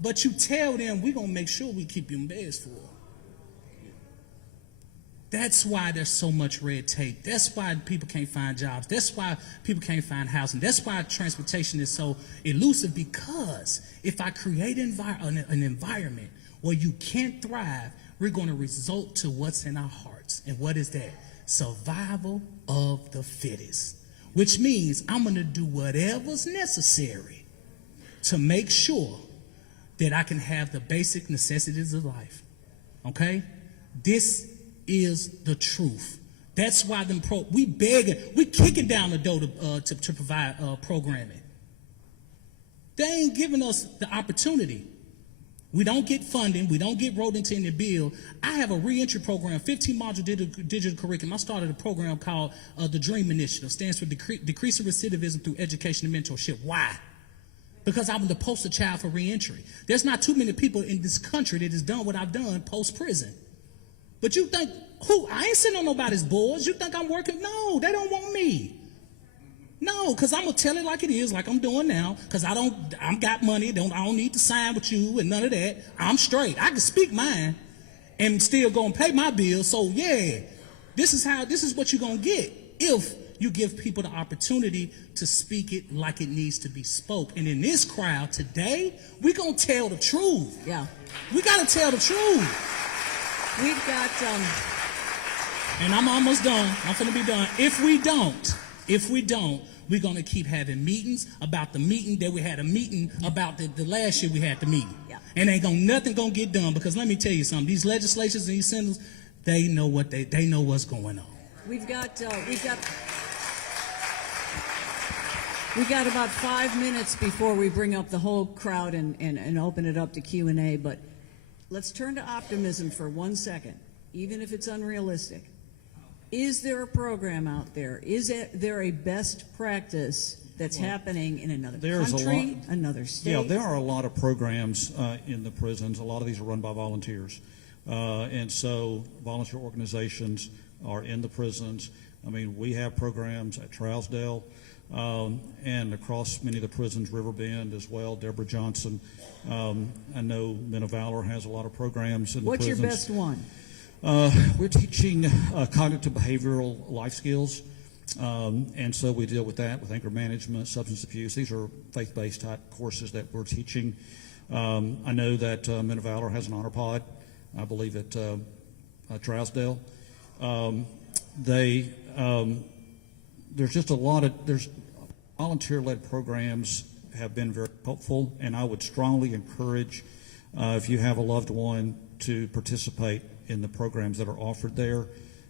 but you tell them we're going to make sure we keep your beds full? That's why there's so much red tape. That's why people can't find jobs. That's why people can't find housing. That's why transportation is so elusive, because if I create an environment where you can't thrive, we're going to result to what's in our hearts. And what is that? Survival of the fittest, which means I'm going to do whatever's necessary to make sure that I can have the basic necessities of life. Okay? This is the truth. That's why we begging, we kicking down the door to provide programming. They ain't giving us the opportunity. We don't get funding. We don't get wrote into in the bill. I have a reentry program, 15-module digital curriculum. I started a program called the DREAM Initiative. Stands for Decreasing Recidivism Through Education and Mentorship. Why? Because I'm the poster child for reentry. There's not too many people in this country that has done what I've done post-prison. But you think, I ain't sitting on nobody's boards. You think I'm working? No, they don't want me. No, because I'm going to tell it like it is, like I'm doing now, because I got money. I don't need to sign with you and none of that. I'm straight. I can speak mine and still go and pay my bills. So, yeah, this is what you're going to get if you give people the opportunity to speak it like it needs to be spoke. And in this crowd today, we're going to tell the truth. Yeah. We got to tell the truth. We've got, and I'm almost done. I'm going to be done. If we don't, we're going to keep having meetings about the meeting that we had a meeting about the last year we had the meeting. Yeah. And nothing going to get done, because let me tell you something. These legislatures and these senators, they know what's going on. we've got about 5 minutes before we bring up the whole crowd and open it up to Q&A, but let's turn to optimism for 1 second, even if it's unrealistic. Is there a program out there? Is there a best practice that's happening in another country, another state? Yeah, there are a lot of programs in the prisons. A lot of these are run by volunteers. And so volunteer organizations are in the prisons. I mean, we have programs at Trousdale and across many of the prisons, Riverbend as well, Deborah Johnson. I know Men of Valor has a lot of programs in the prisons. What's your best one? We're teaching cognitive behavioral life skills, and so we deal with that, with anger management, substance abuse. These are faith-based type courses that we're teaching. I know that Men of Valor has an honor pod, I believe at Trousdale. There's just there's volunteer-led programs have been very helpful, and I would strongly encourage if you have a loved one to participate in the programs that are offered there.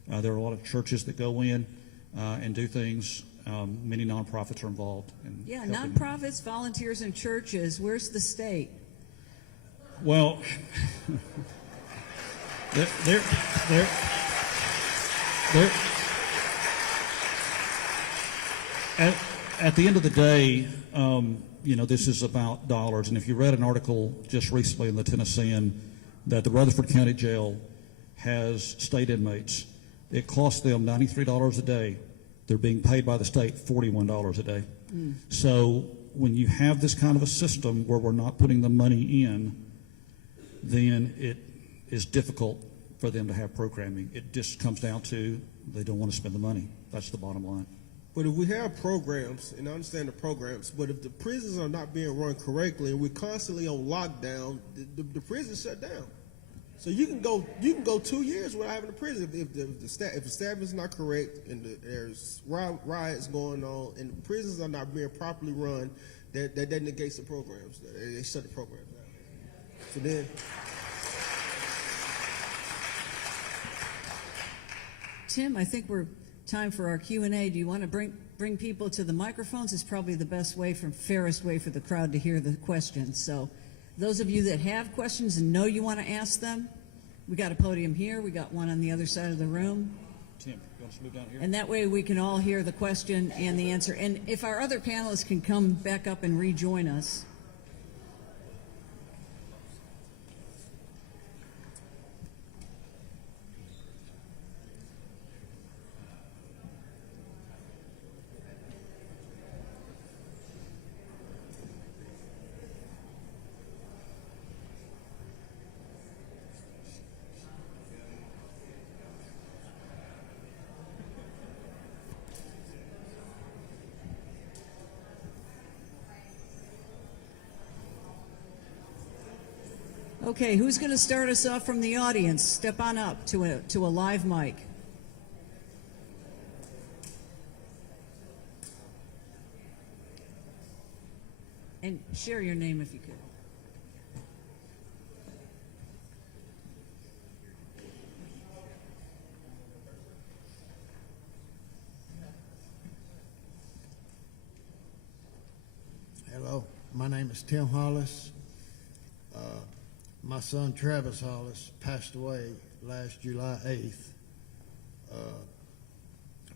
There are a lot of churches that go in and do things. Many nonprofits are involved. Yeah, nonprofits, volunteers, and churches. Where's the state? Well, at the end of the day, this is about dollars. And if you read an article just recently in the Tennessean that the Rutherford County Jail has state inmates. It costs them $93 a day. They're being paid by the state $41 a day. So when you have this kind of a system where we're not putting the money in, then it is difficult for them to have programming. It just comes down to they don't want to spend the money. That's the bottom line. But if we have programs, and I understand the programs, but if the prisons are not being run correctly and we're constantly on lockdown, the prisons shut down. So you can go 2 years without having a prison if the staff is not correct and there's riots going on and the prisons are not being properly run. That negates the programs. They shut the programs down. So then, Tim, I think we're time for our Q&A. Do you want to bring people to the microphones? It's probably the fairest way for the crowd to hear the questions. So those of you that have questions and know you want to ask them, we got a podium here. We got one on the other side of the room. Tim, you want us to move down here? And that way we can all hear the question and the answer. And if our other panelists can come back up and rejoin us. Okay, who's going to start us off from the audience? Step on up to a live mic. And share your name if you could. Hello, my name is Tim Hollis. My son Travis Hollis passed away last July 8th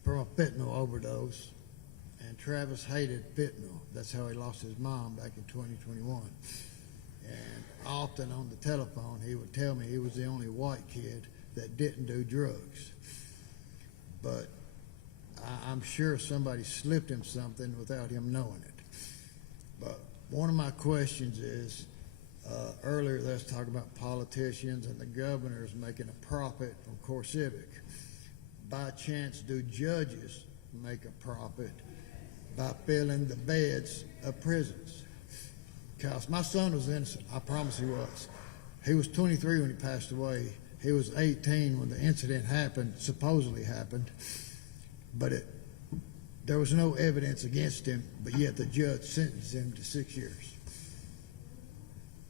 from a fentanyl overdose. And Travis hated fentanyl. That's how he lost his mom back in 2021. And often on the telephone, he would tell me he was the only white kid that didn't do drugs. But I'm sure somebody slipped him something without him knowing it. But one of my questions is, earlier they was talking about politicians and the governors making a profit from CoreCivic. By chance, do judges make a profit by filling the beds of prisons? Because my son was innocent. I promise he was. He was 23 when he passed away. He was 18 when the incident happened, supposedly happened. But there was no evidence against him, but yet the judge sentenced him to 6 years.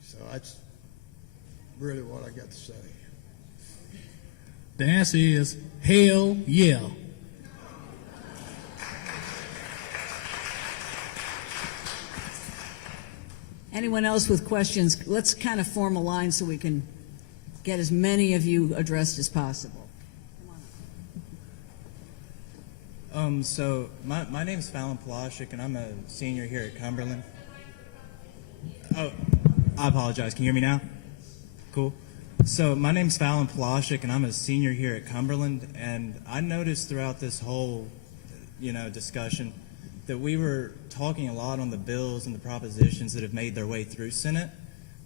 So that's really what I got to say. The answer is hell yeah. Anyone else with questions? Let's kind of form a line so we can get as many of you addressed as possible. So my name's Fallon Paloshik, and I'm a senior here at Cumberland. Oh, I apologize. Can you hear me now? Cool. So my name's Fallon Paloshik, and I'm a senior here at Cumberland. And I noticed throughout this whole, discussion that we were talking a lot on the bills and the propositions that have made their way through Senate,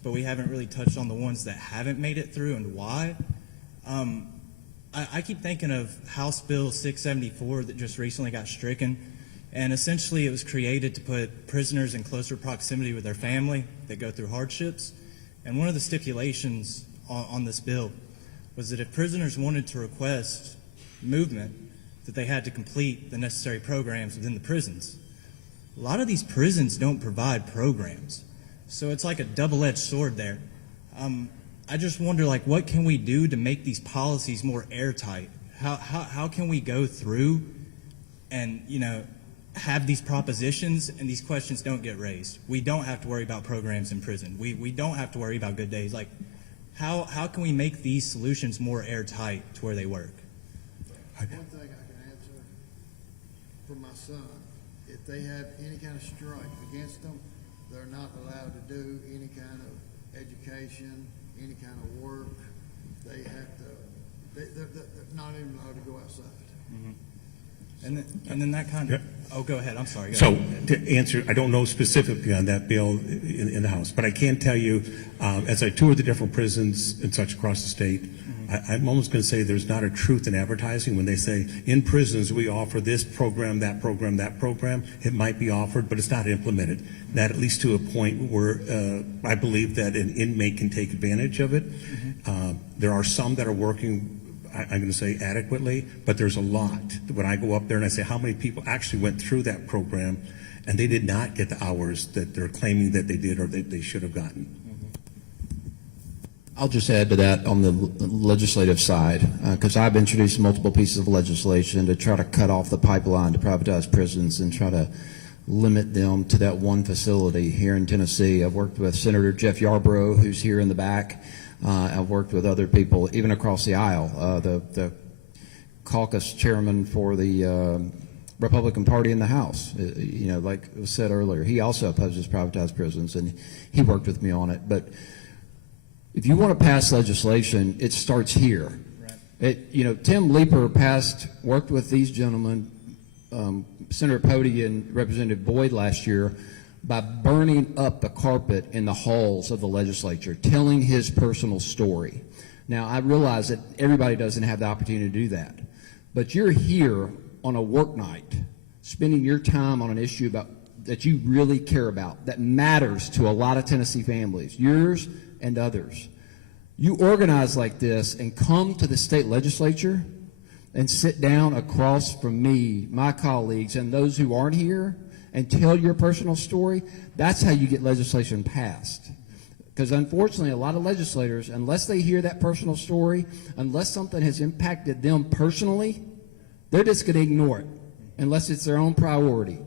but we haven't really touched on the ones that haven't made it through and why. I keep thinking of House Bill 674 that just recently got stricken, and essentially it was created to put prisoners in closer proximity with their family that go through hardships. And one of the stipulations on this bill was that if prisoners wanted to request movement, that they had to complete the necessary programs within the prisons. A lot of these prisons don't provide programs, so it's like a double-edged sword there. I just wonder, what can we do to make these policies more airtight? How can we go through and, have these propositions and these questions don't get raised? We don't have to worry about programs in prison. We don't have to worry about good days. How can we make these solutions more airtight to where they work? One thing I can answer for my son, if they have any kind of strike against them, they're not allowed to do any kind of education any kind of work. They have to, they're not even allowed to go outside. And then that kind of, oh, go ahead, I'm sorry. Go So ahead. to answer, I don't know specifically on that bill in the House, but I can tell you, as I toured the different prisons and such across the state, I'm almost going to say there's not a truth in advertising when they say in prisons we offer this program, that program, that program. It might be offered, but it's not implemented. Not at least to a point where I believe that an inmate can take advantage of it. There are some that are working, I'm going to say adequately, but there's a lot. When I go up there and I say how many people actually went through that program and they did not get the hours that they're claiming that they did or that they should have gotten. I'll just add to that on the legislative side, because I've introduced multiple pieces of legislation to try to cut off the pipeline to privatize prisons and try to limit them to that one facility here in Tennessee. I've worked with Senator Jeff Yarborough, who's here in the back. I've worked with other people, even across the aisle. The caucus chairman for the Republican Party in the House, you know, like was said earlier, he also opposes privatized prisons, and he worked with me on it. But if you want to pass legislation, it starts here. Right. Tim Leeper worked with these gentlemen, Senator Pody and Representative Boyd last year, by burning up the carpet in the halls of the legislature, telling his personal story. Now, I realize that everybody doesn't have the opportunity to do that, but you're here on a work night, spending your time on an issue that you really care about, that matters to a lot of Tennessee families, yours and others. You organize like this and come to the state legislature and sit down across from me, my colleagues, and those who aren't here and tell your personal story. That's how you get legislation passed. Because unfortunately, a lot of legislators, unless they hear that personal story, unless something has impacted them personally, they're just going to ignore it unless it's their own priority.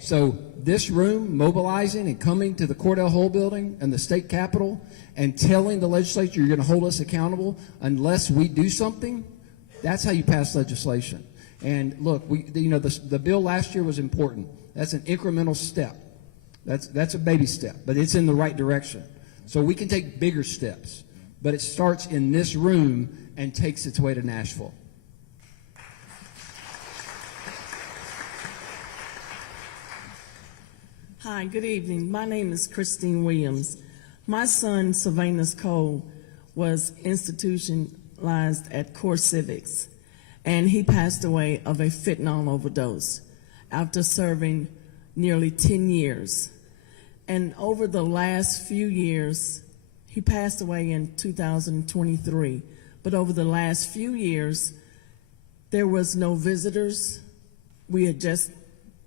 So this room, mobilizing and coming to the Cordell Hull building and the state capitol and telling the legislature you're going to hold us accountable unless we do something, that's how you pass legislation. And look, the bill last year was important. That's an incremental step. That's a baby step, but it's in the right direction. So we can take bigger steps, but it starts in this room and takes its way to Nashville. Hi, good evening. My name is Christine Williams. My son, Sylvanus Cole, was institutionalized at Core Civics, and he passed away of a fentanyl overdose after serving nearly 10 years. And over the last few years, he passed away in 2023, but over the last few years, there was no visitors. We had just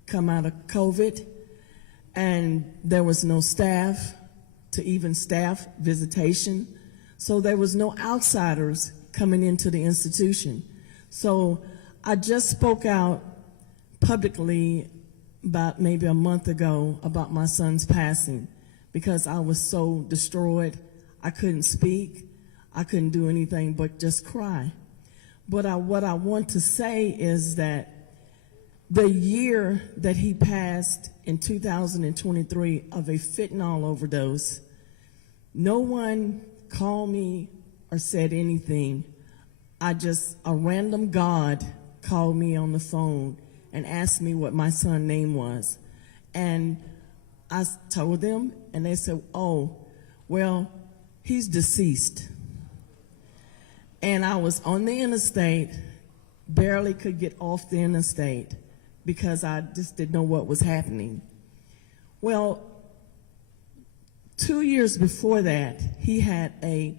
come out of COVID, and there was no staff to even staff visitation. So there was no outsiders coming into the institution. So I just spoke out publicly about maybe a month ago about my son's passing because I was so destroyed. I couldn't speak. I couldn't do anything but just cry. But what I want to say is that the year that he passed in 2023 of a fentanyl overdose, no one called me or said anything. A random God called me on the phone and asked me what my son's name was. And I told them, and they said, oh, well, he's deceased. And I was on the interstate, barely could get off the interstate because I just didn't know what was happening. Well, 2 years before that, he had a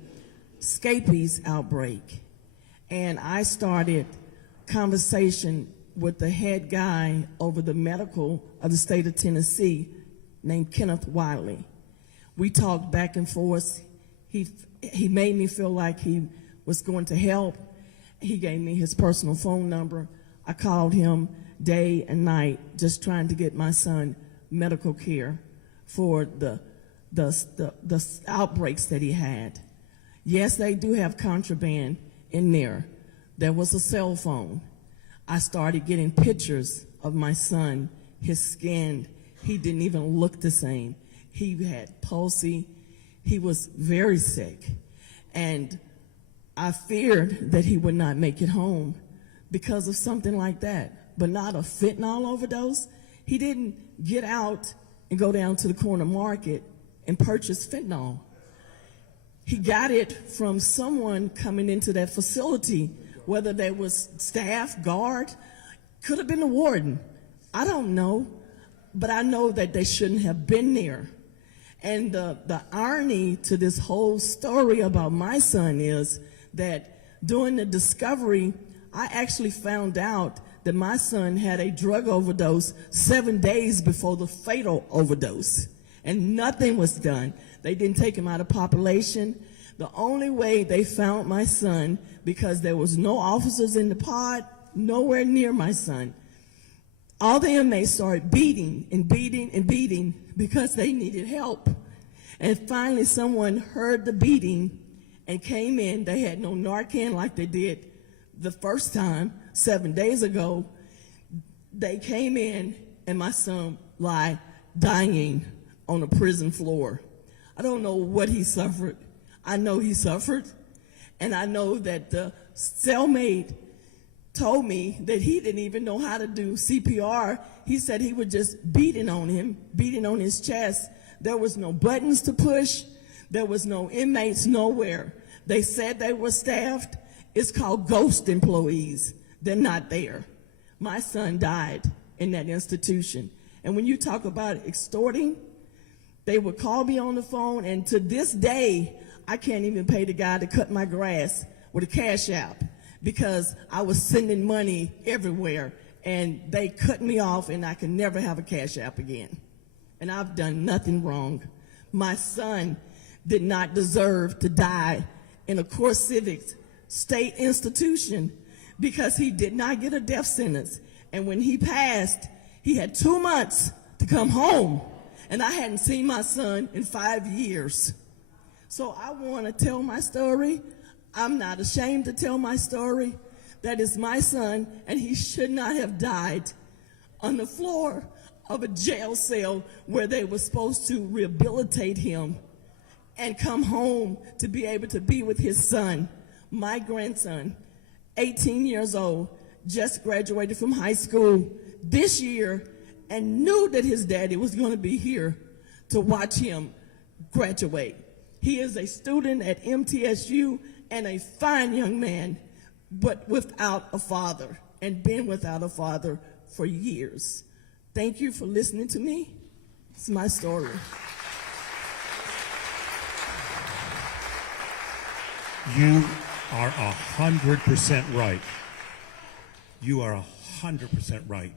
scabies outbreak. And I started conversation with the head guy over the medical of the state of Tennessee named Kenneth Wiley. We talked back and forth. He made me feel like he was going to help. He gave me his personal phone number. I called him day and night just trying to get my son medical care for the outbreaks that he had. Yes, they do have contraband in there. There was a cell phone. I started getting pictures of my son, his skin. He didn't even look the same. He had palsy. He was very sick. And I feared that he would not make it home because of something like that, but not a fentanyl overdose. He didn't get out and go down to the corner market and purchase fentanyl. He got it from someone coming into that facility, whether there was staff, guard, could have been the warden. I don't know, but I know that they shouldn't have been there. And the irony to this whole story about my son is that during the discovery, I actually found out that my son had a drug overdose 7 days before the fatal overdose, and nothing was done. They didn't take him out of population. The only way they found my son, because there was no officers in the pod, nowhere near my son, all the inmates started beating and beating and beating because they needed help. And finally someone heard the beating and came in. They had no Narcan like they did the first time 7 days ago. They came in and my son lay dying on the prison floor. I don't know what he suffered. I know he suffered. And I know that the cellmate told me that he didn't even know how to do CPR. He said he was just beating on him, beating on his chest. There was no buttons to push. There was no inmates nowhere. They said they were staffed. It's called ghost employees. They're not there. My son died in that institution. And when you talk about extorting, they would call me on the phone, and to this day, I can't even pay the guy to cut my grass with a cash app because I was sending money everywhere, and they cut me off, and I can never have a cash app again. And I've done nothing wrong. My son did not deserve to die in a core civics state institution because he did not get a death sentence. And when he passed, he had 2 months to come home, and I hadn't seen my son in 5 years. So I want to tell my story. I'm not ashamed to tell my story. That is my son, and he should not have died on the floor of a jail cell where they were supposed to rehabilitate him and come home to be able to be with his son, my grandson, 18 years old, just graduated from high school this year and knew that his daddy was going to be here to watch him graduate. He is a student at MTSU and a fine young man, but without a father, and been without a father for years. Thank you for listening to me. It's my story. You are 100% right. You are 100% right.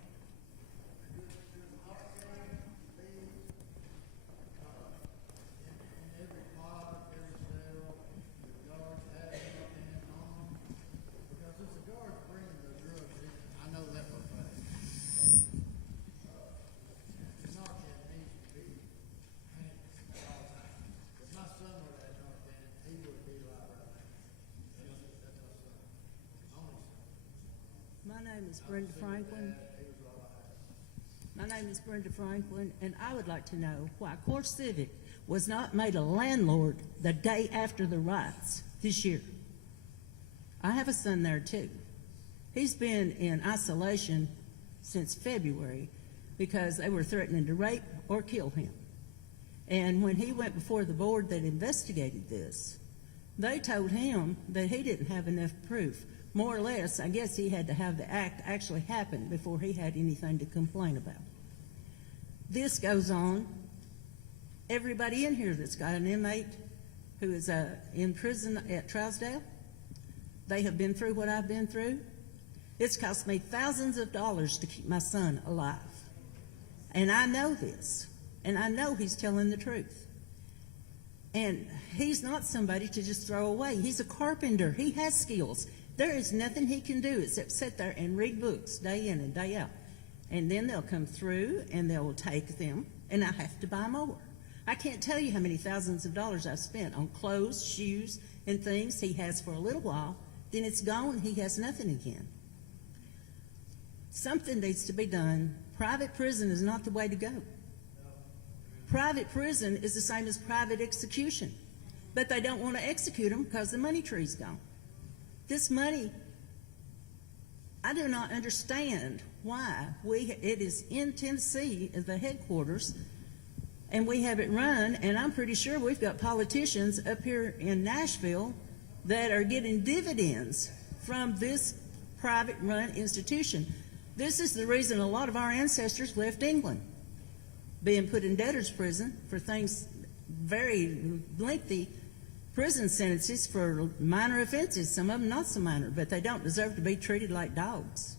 My name is Brenda Franklin, and I would like to know why Core Civic was not made a landlord the day after the riots this year. I have a son there too. He's been in isolation since February because they were threatening to rape or kill him. And when he went before the board that investigated this, they told him that he didn't have enough proof. More or less, I guess he had to have the act actually happen before he had anything to complain about. This goes on. Everybody in here that's got an inmate who is in prison at Trousdale, they have been through what I've been through. It's cost me thousands of dollars to keep my son alive. And I know this, and I know he's telling the truth. And he's not somebody to just throw away. He's a carpenter. He has skills. There is nothing he can do except sit there and read books day in and day out. And then they'll come through and they'll take them, and I have to buy more. I can't tell you how many thousands of dollars I've spent on clothes, shoes, and things he has for a little while. Then it's gone. He has nothing again. Something needs to be done. Private prison is not the way to go. Private prison is the same as private execution. but they don't want to execute them because the money tree's gone. This money, I do not understand why it is in Tennessee as the headquarters, and we have it run, and I'm pretty sure we've got politicians up here in Nashville that are getting dividends from this private-run institution. This is the reason a lot of our ancestors left England, being put in debtor's prison for things, very lengthy prison sentences for minor offenses, some of them not so minor, but they don't deserve to be treated like dogs.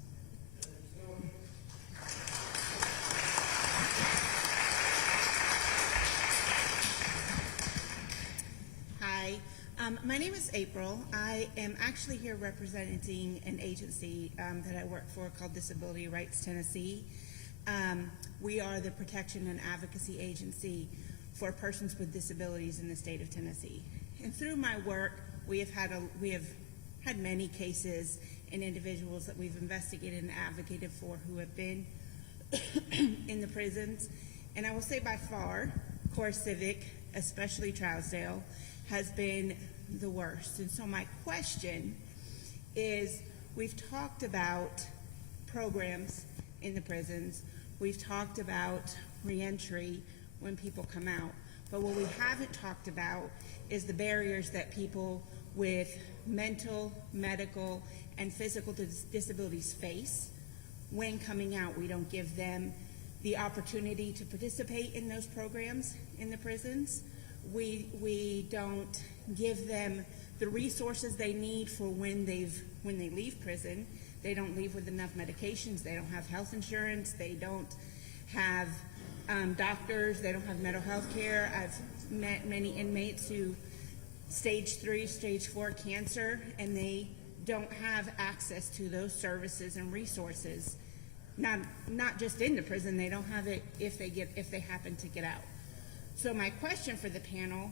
Hi, my name is April. I am actually here representing an agency that I work for called Disability Rights Tennessee. We are the protection and advocacy agency for persons with disabilities in the state of Tennessee. And through my work, we have had many cases and individuals that we've investigated and advocated for who have been in the prisons. And I will say by far, Core Civic, especially Trousdale, has been the worst. And so my question is, we've talked about programs in the prisons, we've talked about reentry when people come out, but what we haven't talked about is the barriers that people with mental, medical, and physical disabilities face when coming out. We don't give them the opportunity to participate in those programs in the prisons. We don't give them the resources they need for when they leave prison. They don't leave with enough medications. They don't have health insurance. They don't have doctors. They don't have mental health care. I've met many inmates who stage 3, stage 4 cancer, and they don't have access to those services and resources. Not just in the prison, they don't have it if they happen to get out. So my question for the panel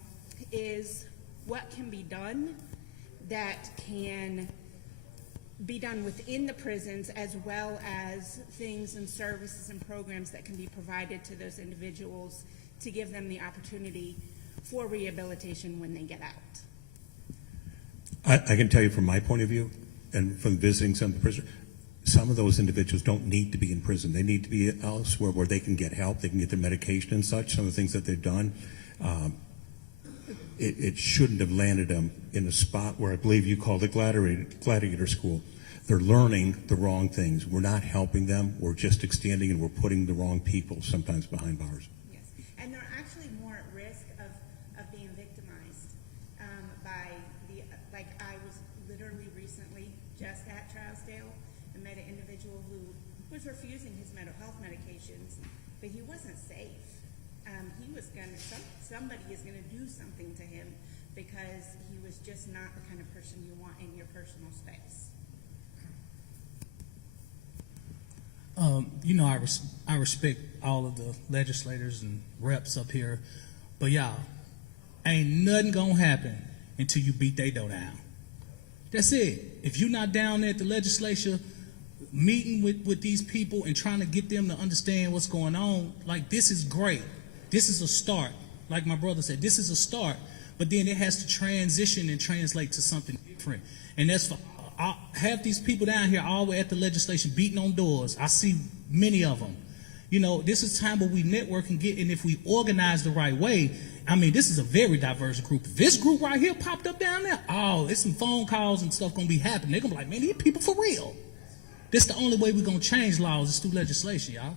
is, what can be done that can be done within the prisons, as well as things and services and programs that can be provided to those individuals to give them the opportunity for rehabilitation when they get out? I can tell you from my point of view, and from visiting some of the prisoners, some of those individuals don't need to be in prison. They need to be elsewhere where they can get help, they can get their medication and such, some of the things that they've done. It shouldn't have landed them in a spot where I believe you called it gladiator school. They're learning the wrong things. We're not helping them. We're just extending, and we're putting the wrong people sometimes behind bars. Yes, and they're actually more at risk of being victimized by like I was literally recently just at Trousdale and met an individual who was refusing his mental health medications, but he wasn't safe. Somebody is gonna do something to him because he was just not the kind of person you want in your personal space. I respect all of the legislators and reps up here, but y'all, ain't nothing gonna happen until you beat they door down. That's it. If you're not down there at the legislature meeting with these people and trying to get them to understand what's going on, like, this is great. This is a start. Like my brother said, this is a start, but then it has to transition and translate to something different. And that's for I have these people down here all the way at the legislation beating on doors. I see many of them. This is time where we network and and if we organize the right way, I mean, this is a very diverse group. If this group right here popped up down there, it's some phone calls and stuff gonna be happening. They're gonna be like, man, these people for real. This is the only way we're gonna change laws is through legislation, y'all.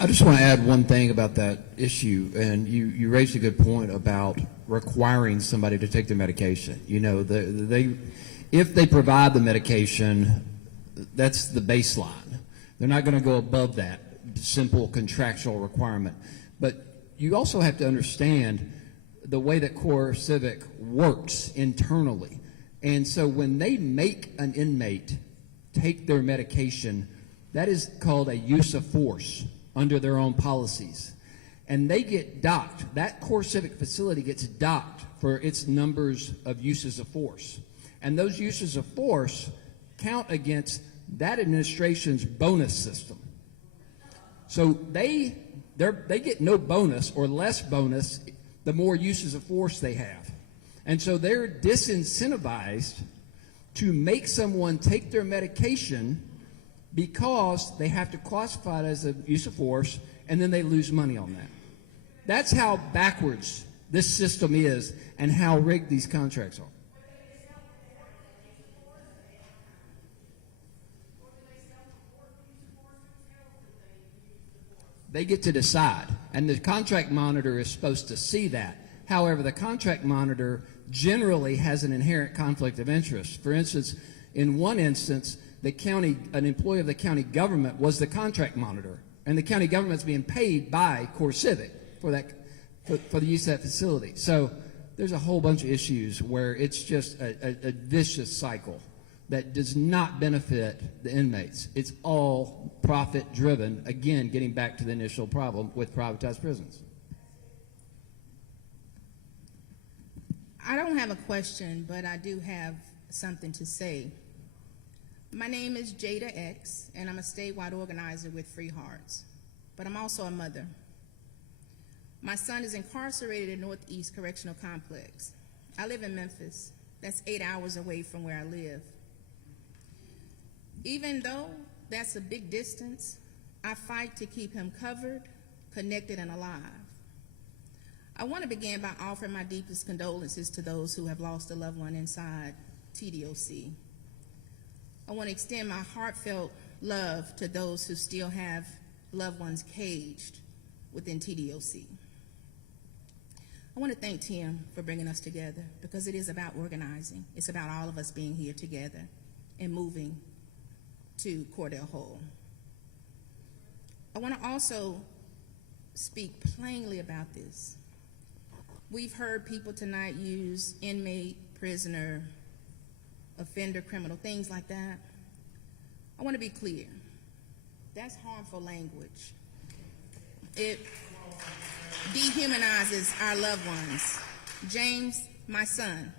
I just want to add one thing about that issue, and you raised a good point about requiring somebody to take their medication. If they provide the medication, that's the baseline. They're not going to go above that simple contractual requirement. But you also have to understand the way that Core Civic works internally. And so when they make an inmate take their medication, that is called a use of force under their own policies. And they get docked. That Core Civic facility gets docked for its numbers of uses of force. And those uses of force count against that administration's bonus system. So they They get no bonus or less bonus the more uses of force they have. And so they're disincentivized to make someone take their medication because they have to classify it as a use of force, and then they lose money on that. That's how backwards this system is and how rigged these contracts are. They get to decide, and the contract monitor is supposed to see that. However, the contract monitor generally has an inherent conflict of interest. For instance, in one instance, an employee of the county government was the contract monitor, and the county government's being paid by CoreCivic for the use of that facility. So there's a whole bunch of issues where it's just a vicious cycle that does not benefit the inmates. It's all profit driven, again, getting back to the initial problem with privatized prisons. I don't have a question, but I do have something to say. My name is Jada X, and I'm a statewide organizer with Free Hearts, but I'm also a mother. My son is incarcerated in Northeast Correctional Complex. I live in Memphis. That's 8 hours away from where I live. Even though that's a big distance, I fight to keep him covered, connected, and alive. I want to begin by offering my deepest condolences to those who have lost a loved one inside TDOC. I want to extend my heartfelt love to those who still have loved ones caged within TDOC. I want to thank Tim for bringing us together, because it is about organizing. It's about all of us being here together and moving to Cordell Hull. I want to also speak plainly about this. We've heard people tonight use inmate, prisoner, offender, criminal, things like that. I want to be clear. That's harmful language. It dehumanizes our loved ones. James, my son,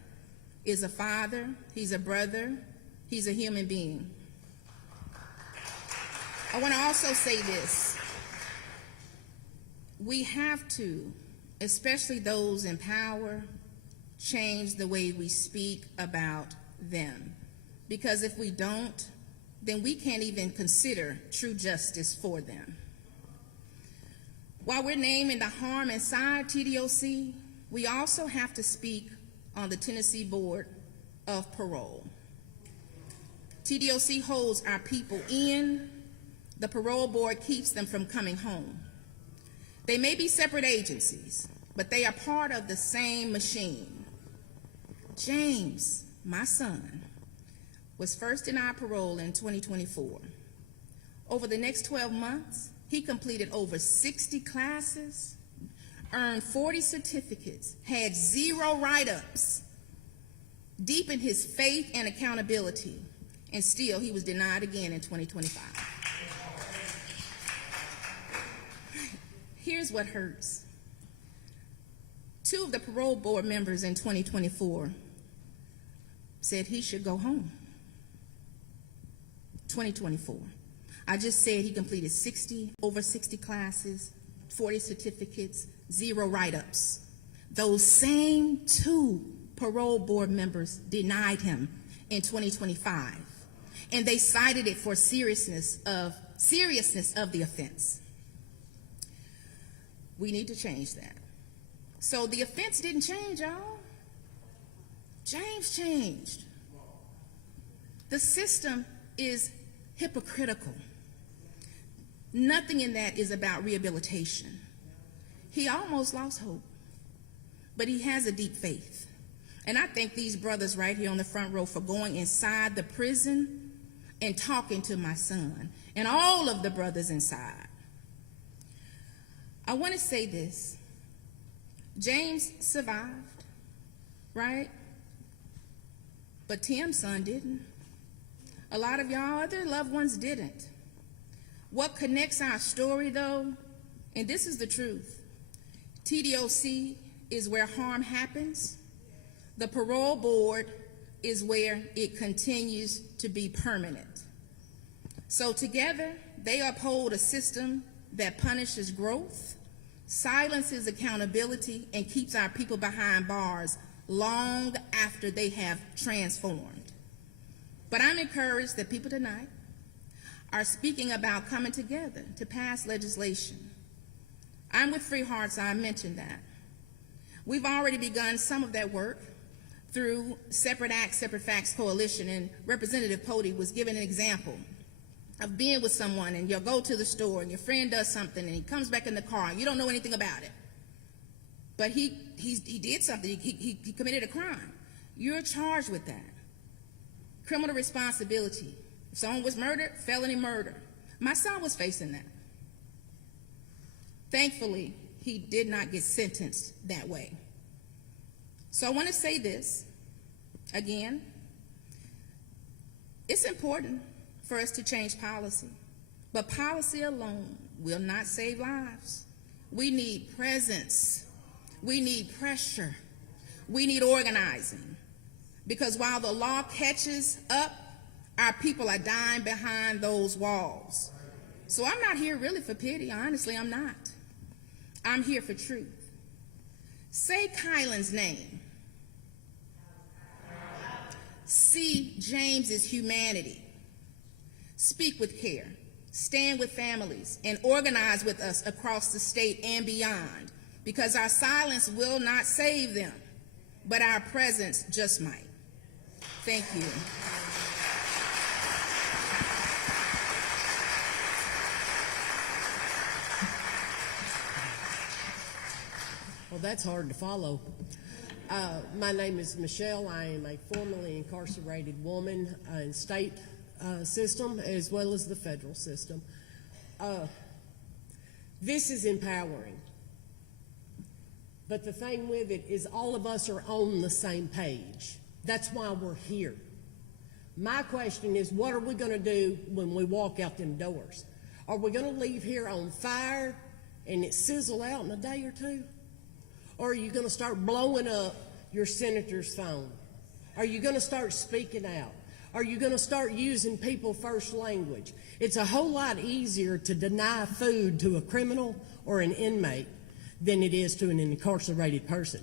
is a father, he's a brother, he's a human being. I want to also say this. We have to, especially those in power, change the way we speak about them. Because if we don't, then we can't even consider true justice for them. While we're naming the harm inside TDOC, we also have to speak on the Tennessee Board of Parole. TDOC holds our people in. The parole board keeps them from coming home. They may be separate agencies, but they are part of the same machine. James, my son, was first denied parole in 2024. Over the next 12 months, he completed over 60 classes, earned 40 certificates, had 0 write-ups, deepened his faith and accountability, and still he was denied again in 2025. Here's what hurts. 2 of the parole board members in 2024 said he should go home. 2024. I just said he completed over 60 classes, 40 certificates, 0 write-ups. Those same 2 parole board members denied him in 2025, and they cited it for seriousness of the offense. We need to change that. So the offense didn't change, y'all. James changed. The system is hypocritical. Nothing in that is about rehabilitation. He almost lost hope, but he has a deep faith. And I thank these brothers right here on the front row for going inside the prison and talking to my son and all of the brothers inside. I want to say this. James survived, right? But Tim's son didn't. A lot of y'all other loved ones didn't. What connects our story, though, and this is the truth, TDOC is where harm happens. The parole board is where it continues to be permanent. So together, they uphold a system that punishes growth, silences accountability, and keeps our people behind bars long after they have transformed. But I'm encouraged that people tonight are speaking about coming together to pass legislation. I'm with Free Hearts, I mentioned that. We've already begun some of that work through Separate Acts, Separate Facts Coalition, and Representative Pody was given an example of being with someone and you'll go to the store and your friend does something and he comes back in the car and you don't know anything about it. But he did something, he committed a crime. You're charged with that. Criminal responsibility. If someone was murdered, felony murder. My son was facing that. Thankfully, he did not get sentenced that way. So I want to say this again. It's important for us to change policy, but policy alone will not save lives. We need presence. We need pressure. We need organizing. Because while the law catches up, our people are dying behind those walls. So I'm not here really for pity. Honestly, I'm not. I'm here for truth. Say Kylan's name. See James's humanity. Speak with care. Stand with families and organize with us across the state and beyond, because our silence will not save them, but our presence just might. Thank you. Well, that's hard to follow. My name is Michelle. I am a formerly incarcerated woman in state system as well as the federal system. This is empowering. But the thing with it is all of us are on the same page. That's why we're here. My question is, what are we going to do when we walk out them doors? Are we going to leave here on fire and it sizzle out in a day or two? Or are you going to start blowing up your senator's phone? Are you going to start speaking out? Are you going to start using people first language? It's a whole lot easier to deny food to a criminal or an inmate than it is to an incarcerated person.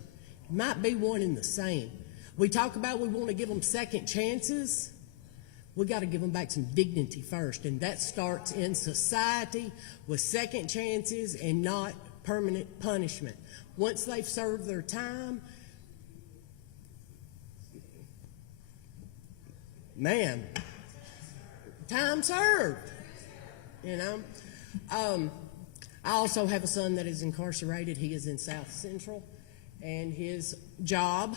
It might be one and the same. We talk about we want to give them second chances. We got to give them back some dignity first, and that starts in society with second chances and not permanent punishment. Once they've served their time, man, time served, you know. I also have a son that is incarcerated. He is in South Central, and his job,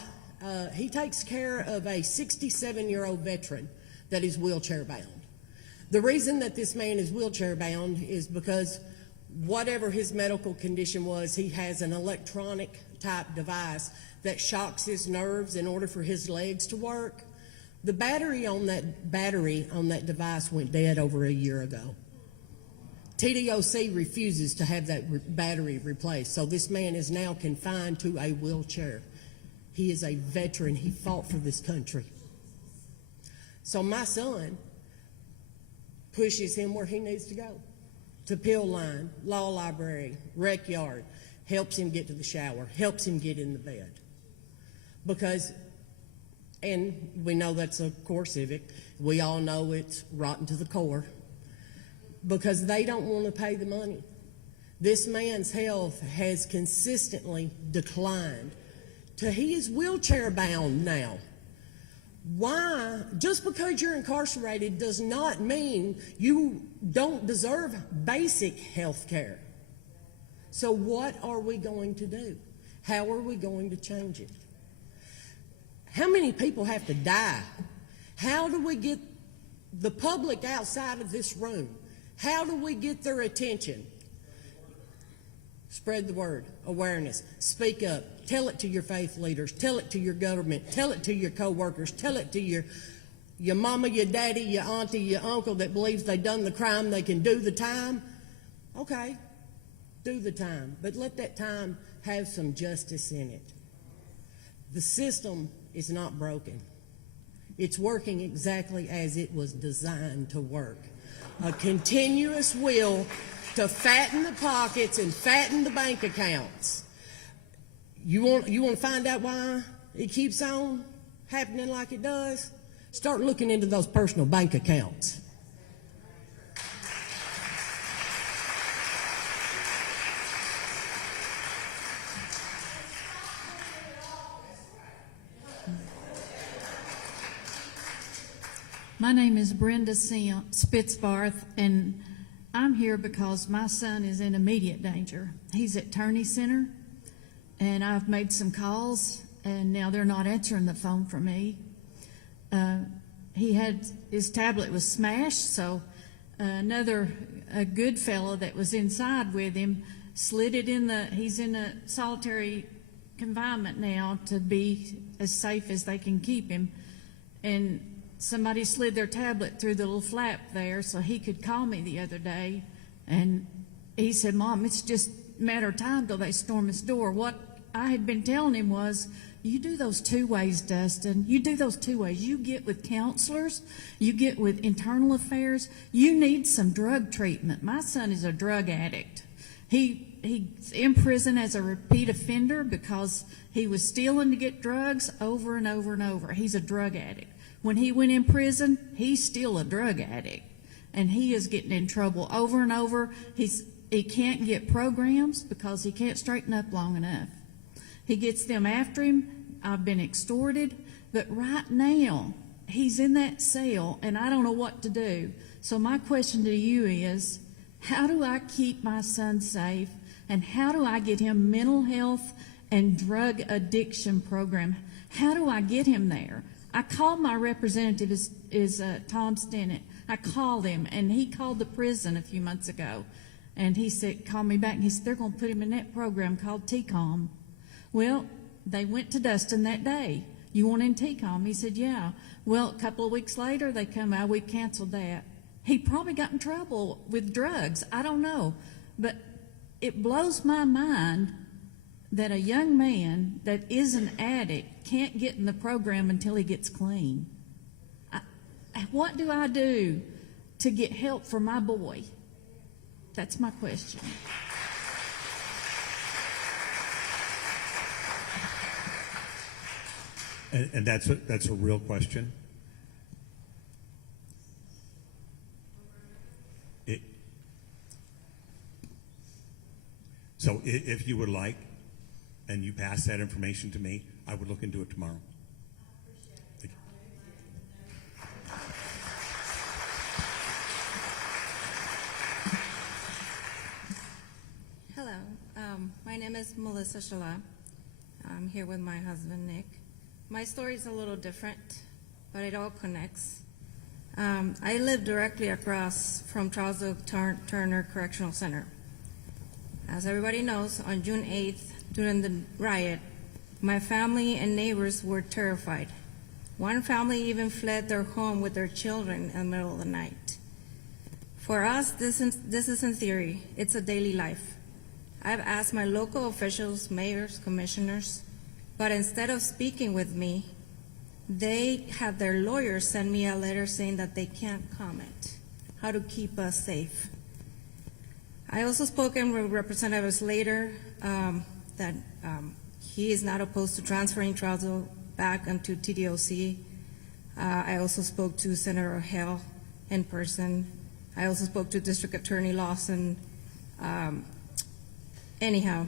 he takes care of a 67-year-old veteran that is wheelchair bound. The reason that this man is wheelchair bound is because whatever his medical condition was, he has an electronic type device that shocks his nerves in order for his legs to work. The battery on that device went dead over a year ago. TDOC refuses to have that battery replaced, so this man is now confined to a wheelchair. He is a veteran. He fought for this country. So my son pushes him where he needs to go. To Pill Line, Law Library, Rec Yard, helps him get to the shower, helps him get in the bed. Because, and we know that's a core civic, we all know it's rotten to the core, because they don't want to pay the money. This man's health has consistently declined. He is wheelchair bound now. Why? Just because you're incarcerated does not mean you don't deserve basic health care. So what are we going to do? How are we going to change it? How many people have to die? How do we get the public outside of this room? How do we get their attention? Spread the word, awareness, speak up, tell it to your faith leaders, tell it to your government, tell it to your co-workers, tell it to your mama, your daddy, your auntie, your uncle that believes they done the crime, they can do the time. Okay, do the time, but let that time have some justice in it. The system is not broken. It's working exactly as it was designed to work. A continuous will to fatten the pockets and fatten the bank accounts. You want to find out why it keeps on happening like it does? Start looking into those personal bank accounts. My name is Brenda Spitzbarth, and I'm here because my son is in immediate danger. He's at Turney Center, and I've made some calls, and now they're not answering the phone for me. His tablet was smashed, so a good fellow that was inside with him slid it he's in a solitary confinement now to be as safe as they can keep him. And somebody slid their tablet through the little flap there so he could call me the other day. And he said, "Mom, it's just a matter of time till they storm his door." What I had been telling him was, you do those 2 ways, Dustin. You do those 2 ways. You get with counselors. You get with internal affairs. You need some drug treatment. My son is a drug addict. He's in prison as a repeat offender because he was stealing to get drugs over and over and over. He's a drug addict. When he went in prison, he's still a drug addict, and he is getting in trouble over and over. He can't get programs because he can't straighten up long enough. He gets them after him. I've been extorted, but right now he's in that cell, and I don't know what to do. So my question to you is, how do I keep my son safe, and how do I get him mental health and drug addiction program? How do I get him there? I called my representative, is Tom Stennett. I called him, and he called the prison a few months ago, and he said, call me back, and he said, they're going to put him in that program called TCOM. Well, they went to Dustin that day. You want in TCOM? He said, yeah. Well, a couple of weeks later, they come out, we canceled that. He probably got in trouble with drugs. I don't know. But it blows my mind that a young man that is an addict can't get in the program until he gets clean. What do I do to get help for my boy? That's my question. And that's a real question. So if you would like, and you pass that information to me, I would look into it tomorrow. Thank you. Hello, my name is Melissa Shala. I'm here with my husband, Nick. My story is a little different, but it all connects. I live directly across from Charlesville Turner Correctional Center. As everybody knows, on June 8th, during the riot, my family and neighbors were terrified. One family even fled their home with their children in the middle of the night. For us, this isn't theory, it's a daily life. I've asked my local officials, mayors, commissioners, but instead of speaking with me, they have their lawyers send me a letter saying that they can't comment, how to keep us safe. I also spoke with representatives later that he is not opposed to transferring Charlesville back into TDOC. I also spoke to Senator Hale in person. I also spoke to District Attorney Lawson. Anyhow,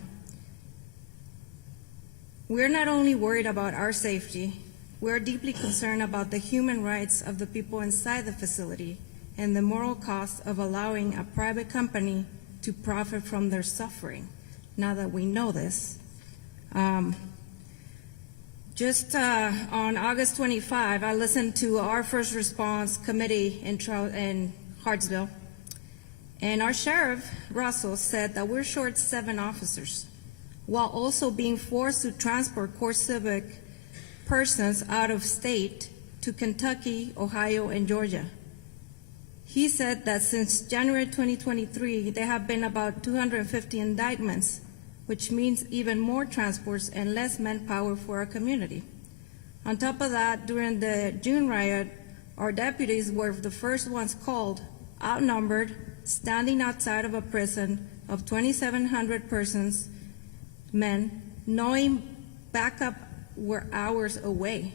we're not only worried about our safety, we're deeply concerned about the human rights of the people inside the facility and the moral cost of allowing a private company to profit from their suffering. Now that we know this, just on August 25, I listened to our first response committee in Hartsville, and our sheriff, Russell, said that we're short 7 officers, while also being forced to transport core civic persons out of state to Kentucky, Ohio, and Georgia. He said that since January 2023, there have been about 250 indictments, which means even more transports and less manpower for our community. On top of that, during the June riot, our deputies were the first ones called, outnumbered, standing outside of a prison of 2,700 persons, men, knowing backup were hours away.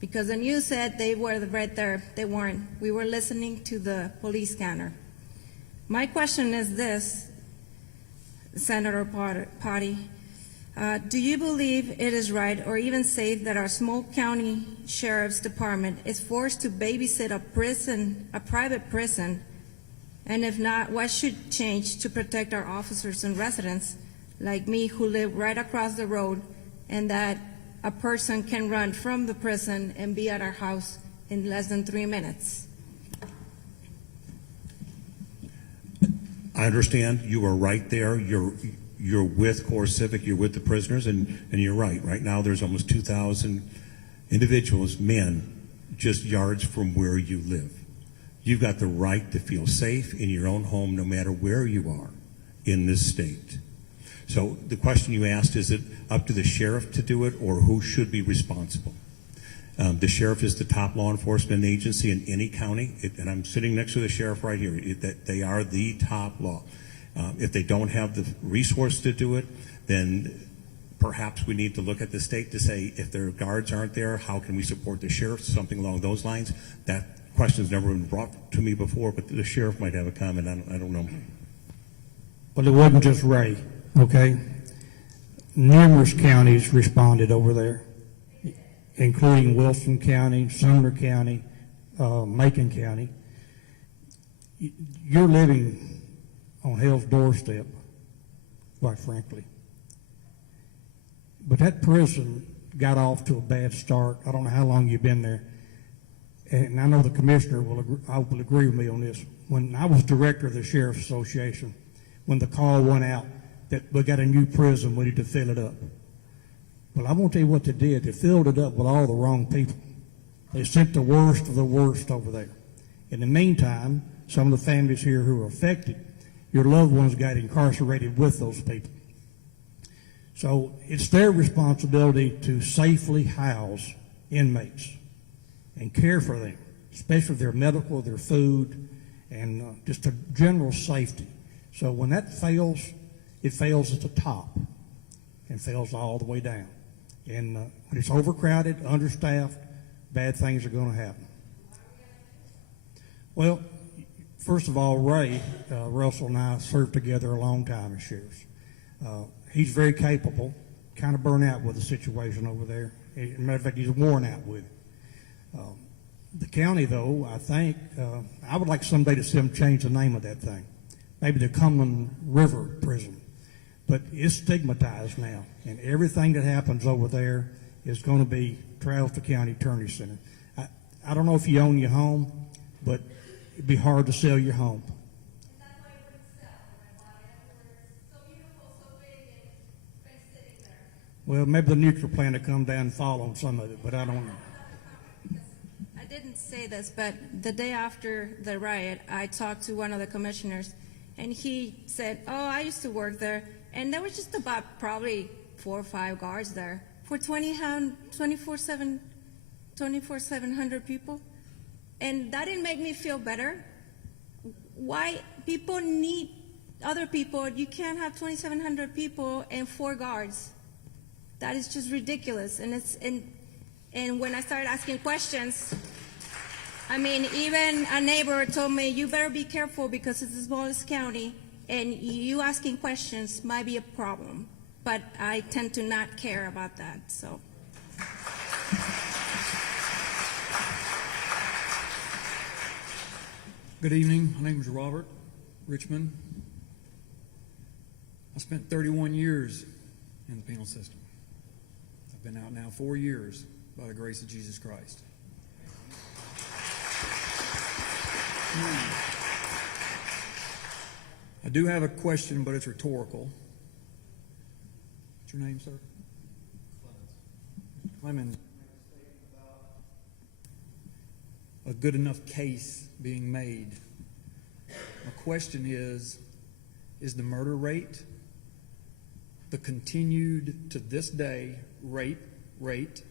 Because the news said they were right there. They weren't. We were listening to the police scanner. My question is this, Senator Potty. Do you believe it is right or even safe that our small county sheriff's department is forced to babysit a private prison? And if not, what should change to protect our officers and residents like me who live right across the road, and that a person can run from the prison and be at our house in less than 3 minutes? I understand you are right there. You're with Core Civic, you're with the prisoners, and you're right. Right now there's almost 2,000 individuals, men, just yards from where you live. You've got the right to feel safe in your own home no matter where you are in this state. So the question you asked, is it up to the sheriff to do it, or who should be responsible? The sheriff is the top law enforcement agency in any county, and I'm sitting next to the sheriff right here. That they are the top law. If they don't have the resource to do it, then perhaps we need to look at the state to say, if their guards aren't there, how can we support the sheriff? Something along those lines. That question's never been brought to me before, but the sheriff might have a comment. I don't know. Well, it wasn't just Ray, okay? Numerous counties responded over there, including Wilson County, Sumner County, Macon County. You're living on hell's doorstep, quite frankly. But that prison got off to a bad start. I don't know how long you've been there. And I know the commissioner will agree with me on this. When I was director of the Sheriff's Association, when the call went out that we got a new prison, we need to fill it up. Well, I won't tell you what they did. They filled it up with all the wrong people. They sent the worst of the worst over there. In the meantime, some of the families here who are affected, your loved ones got incarcerated with those people. So it's their responsibility to safely house inmates and care for them, especially their medical, their food, and just a general safety. So when that fails, it fails at the top and fails all the way down. And when it's overcrowded, understaffed, bad things are going to happen. Well, first of all, Ray Russell and I served together a long time as sheriffs. He's very capable, kind of burnt out with the situation over there. As a matter of fact, he's worn out with it. The county, though, I think, I would like someday to see them change the name of that thing. Maybe the Cumberland River Prison. But it's stigmatized now, and everything that happens over there is going to be Charleston County Attorney Center. I don't know if you own your home, but it'd be hard to sell your home. Well, maybe the nuclear plant will come down and fall on some of it, but I don't know. I didn't say this, but the day after the riot, I talked to one of the commissioners, and he said, oh, I used to work there, and there was just about probably 4 or 5 guards there for 2,400 people. And that didn't make me feel better. Why? People need other people. You can't have 2,700 people and 4 guards. That is just ridiculous. And when I started asking questions, I mean, even a neighbor told me, you better be careful because it's the smallest county, and you asking questions might be a problem. But I tend to not care about that, so. Good evening. My name is Robert Richmond. I spent 31 years in the penal system. I've been out now 4 years by the grace of Jesus Christ. I do have a question, but it's rhetorical. What's your name, sir? Clemens. A good enough case being made. My question is the murder rate, the continued to this day rape rate,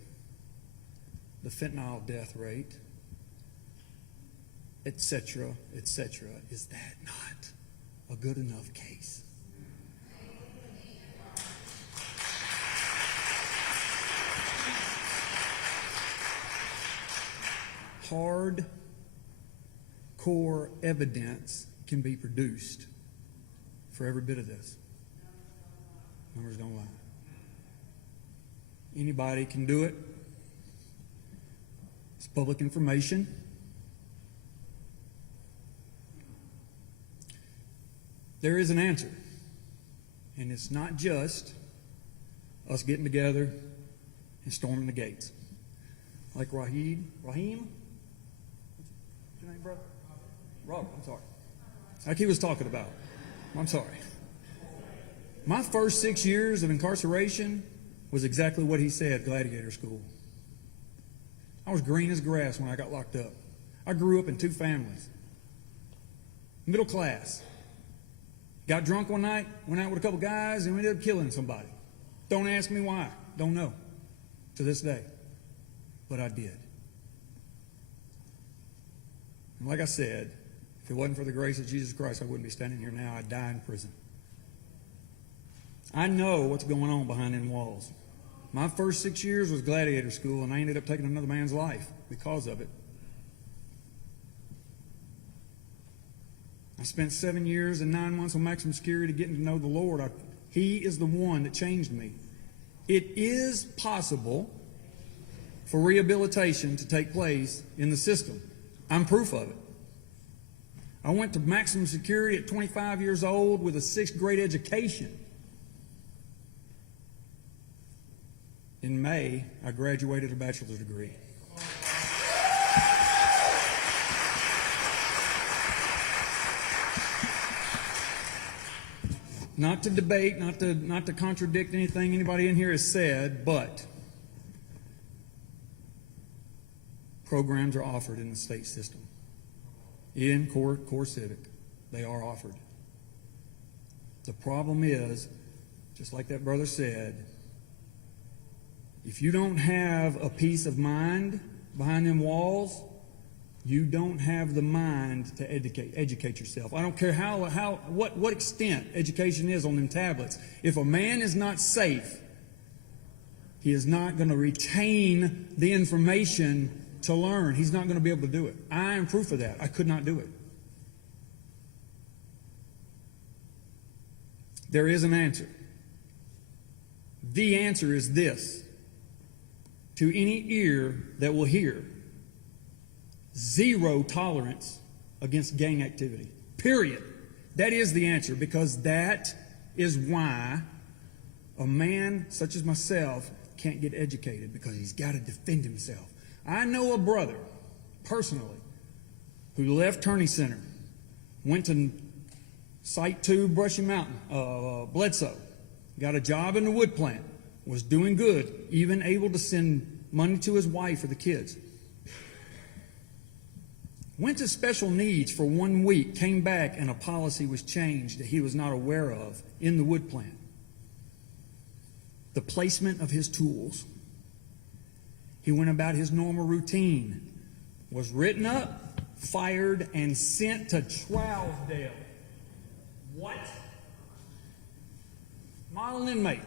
the fentanyl death rate, etc., etc. Is that not a good enough case? Hard core evidence can be produced for every bit of this. Numbers don't lie. Anybody can do it. It's public information. There is an answer. And it's not just us getting together and storming the gates. Like Raheem? What's your name, brother? Robert, I'm sorry. Like he was talking about. I'm sorry. My first 6 years of incarceration was exactly what he said, gladiator school. I was green as grass when I got locked up. I grew up in 2 families. Middle class. Got drunk one night, went out with a couple guys, and we ended up killing somebody. Don't ask me why. Don't know. To this day. But I did. And like I said, if it wasn't for the grace of Jesus Christ, I wouldn't be standing here now. I'd die in prison. I know what's going on behind them walls. My first 6 years was gladiator school, and I ended up taking another man's life because of it. I spent 7 years and 9 months on maximum security getting to know the Lord. He is the one that changed me. It is possible for rehabilitation to take place in the system. I'm proof of it. I went to maximum security at 25 years old with a 6th grade education. In May, I graduated a bachelor's degree. Not to debate, not to contradict anything anybody in here has said, but programs are offered in the state system. In core civic, they are offered. The problem is, just like that brother said, if you don't have a peace of mind behind them walls, you don't have the mind to educate yourself. I don't care what extent education is on them tablets. If a man is not safe, he is not going to retain the information to learn. He's not going to be able to do it. I am proof of that. I could not do it. There is an answer. The answer is this. To any ear that will hear, 0 tolerance against gang activity. Period. That is the answer, because that is why a man such as myself can't get educated, because he's got to defend himself. I know a brother, personally, who left Turney Center, went to Site 2, Brushy Mountain, Bledsoe, got a job in the wood plant, was doing good, even able to send money to his wife for the kids. Went to special needs for 1 week, came back, and a policy was changed that he was not aware of in the wood plant. The placement of his tools. He went about his normal routine, was written up, fired, and sent to Trousdale. What? Model inmate.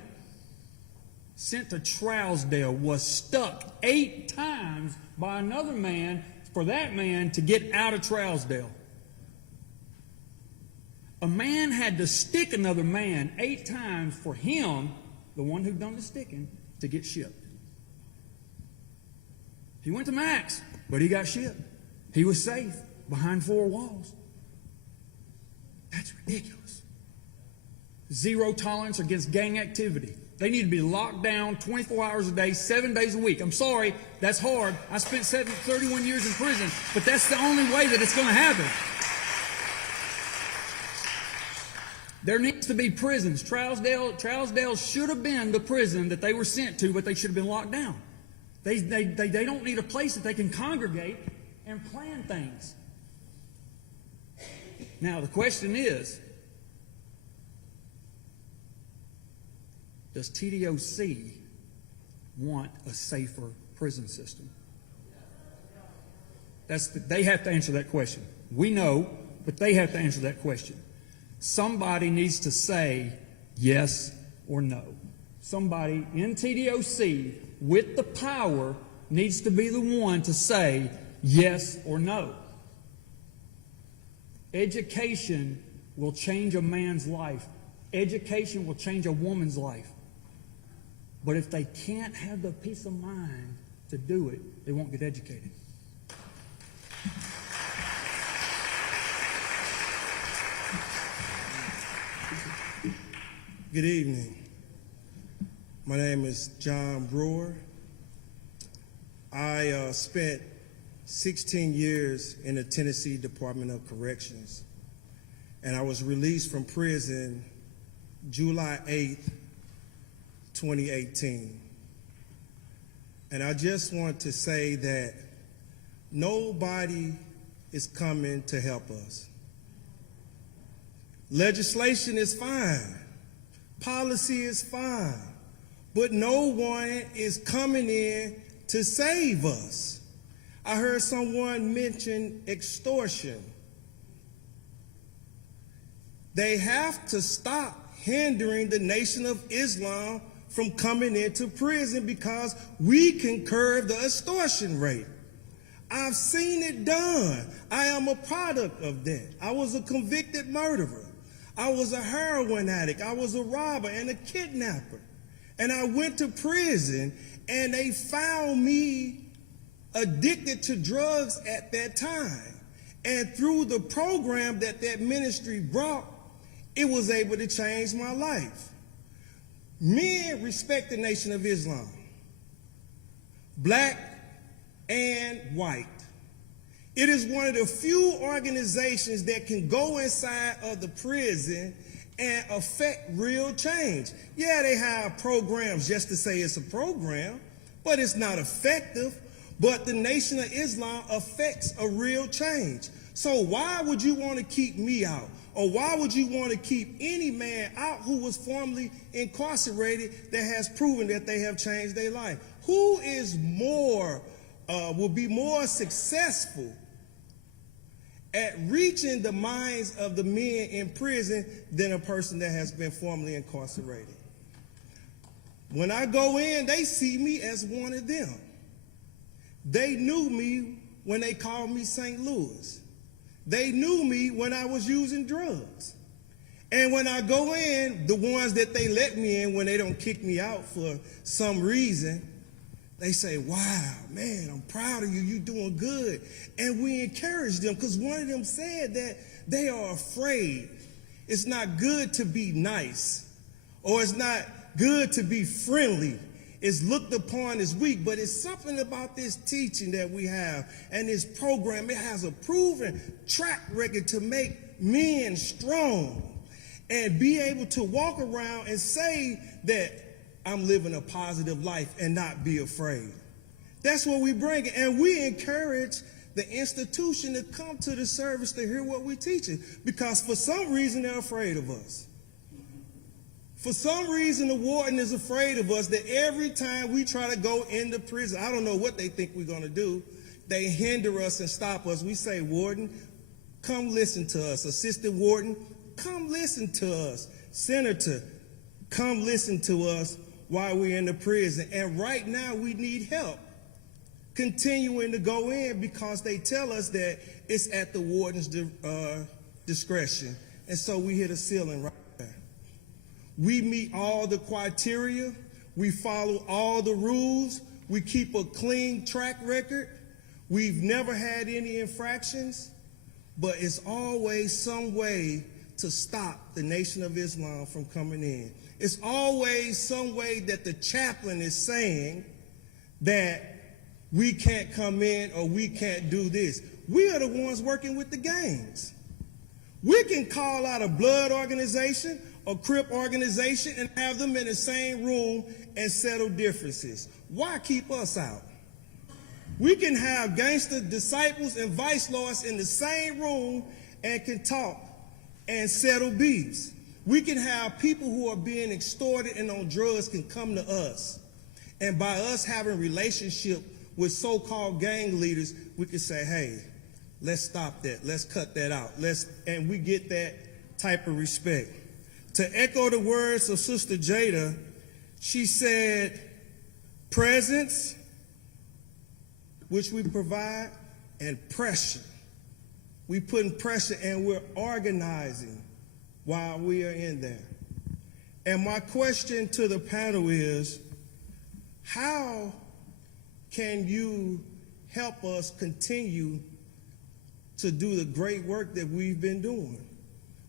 Sent to Trousdale, was stuck 8 times by another man for that man to get out of Trousdale. A man had to stick another man 8 times for him, the one who done the sticking, to get shipped. He went to Max, but he got shipped. He was safe behind 4 walls. That's ridiculous. 0 tolerance against gang activity. They need to be locked down 24 hours a day, 7 days a week. I'm sorry, that's hard. I spent 31 years in prison, but that's the only way that it's going to happen. There needs to be prisons. Trousdale should have been the prison that they were sent to, but they should have been locked down. They don't need a place that they can congregate and plan things. Now, the question is, does TDOC want a safer prison system? They have to answer that question. We know, but they have to answer that question. Somebody needs to say yes or no. Somebody in TDOC with the power needs to be the one to say yes or no. Education will change a man's life. Education will change a woman's life. But if they can't have the peace of mind to do it, they won't get educated. Good evening. My name is John Brewer. I spent 16 years in the Tennessee Department of Corrections, and I was released from prison July 8th, 2018. And I just want to say that nobody is coming to help us. Legislation is fine. Policy is fine. But no one is coming in to save us. I heard someone mention extortion. They have to stop hindering the Nation of Islam from coming into prison because we can curb the extortion rate. I've seen it done. I am a product of that. I was a convicted murderer. I was a heroin addict. I was a robber and a kidnapper. And I went to prison, and they found me addicted to drugs at that time. And through the program that ministry brought, it was able to change my life. Men respect the Nation of Islam, black and white. It is one of the few organizations that can go inside of the prison and affect real change. Yeah, they have programs just to say it's a program, but it's not effective. But the Nation of Islam affects a real change. So why would you want to keep me out? Or why would you want to keep any man out who was formerly incarcerated that has proven that they have changed their life? Who is more, will be more successful at reaching the minds of the men in prison than a person that has been formerly incarcerated? When I go in, they see me as one of them. They knew me when they called me St. Louis. They knew me when I was using drugs. And when I go in, the ones that they let me in when they don't kick me out for some reason, they say, wow, man, I'm proud of you. You're doing good. And we encourage them because one of them said that they are afraid. It's not good to be nice, or it's not good to be friendly. It's looked upon as weak, but it's something about this teaching that we have and this program. It has a proven track record to make men strong and be able to walk around and say that I'm living a positive life and not be afraid. That's what we bring. And we encourage the institution to come to the service to hear what we're teaching, because for some reason they're afraid of us. For some reason, the warden is afraid of us, that every time we try to go into prison, I don't know what they think we're going to do, they hinder us and stop us. We say, warden, come listen to us. Assistant warden, come listen to us. Senator, come listen to us while we're in the prison. And right now, we need help continuing to go in because they tell us that it's at the warden's discretion. And so we hit a ceiling right there. We meet all the criteria. We follow all the rules. We keep a clean track record. We've never had any infractions, but it's always some way to stop the Nation of Islam from coming in. It's always some way that the chaplain is saying that we can't come in or we can't do this. We are the ones working with the gangs. We can call out a blood organization, a Crip organization, and have them in the same room and settle differences. Why keep us out? We can have gangster disciples and vice lords in the same room and can talk and settle beefs. We can have people who are being extorted and on drugs can come to us. And by us having relationship with so-called gang leaders, we can say, hey, let's stop that. Let's cut that out. And we get that type of respect. To echo the words of Sister Jada, she said, presence, which we provide, and pressure. We putting pressure and we're organizing while we are in there. And my question to the panel is, how can you help us continue to do the great work that we've been doing?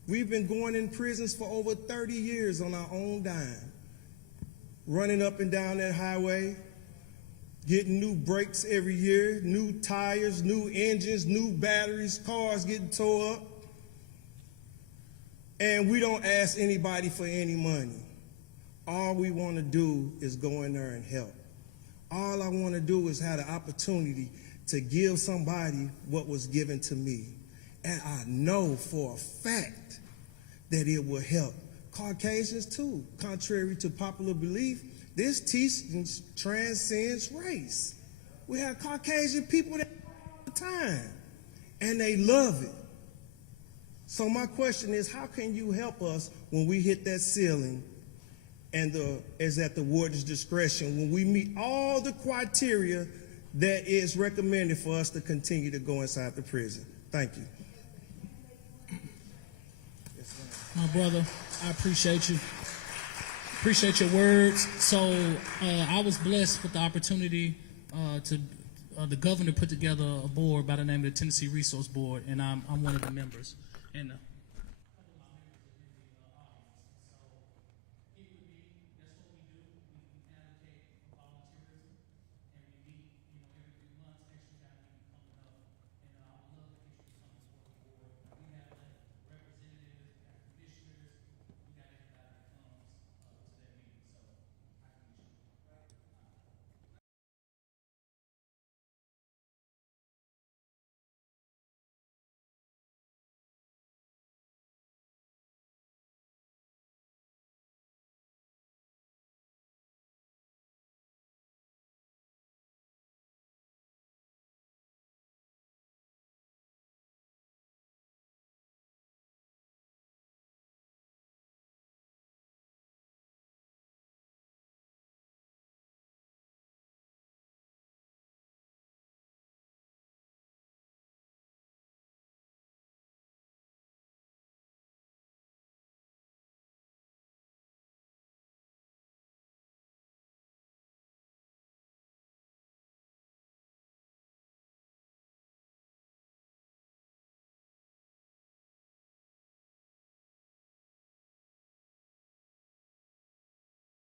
We've been going in prisons for over 30 years on our own dime, running up and down that highway, getting new brakes every year, new tires, new engines, new batteries, cars getting tore up. And we don't ask anybody for any money. All we want to do is go in there and help. All I want to do is have the opportunity to give somebody what was given to me. And I know for a fact that it will help Caucasians too. Contrary to popular belief, this teaching transcends race. We have Caucasian people that all the time, and they love it. So my question is, how can you help us when we hit that ceiling and is at the warden's discretion, when we meet all the criteria that is recommended for us to continue to go inside the prison? Thank you. My brother, I appreciate you. Appreciate your words. So I was blessed with the opportunity the governor put together a board by the name of the Tennessee Resource Board, and I'm one of the members. And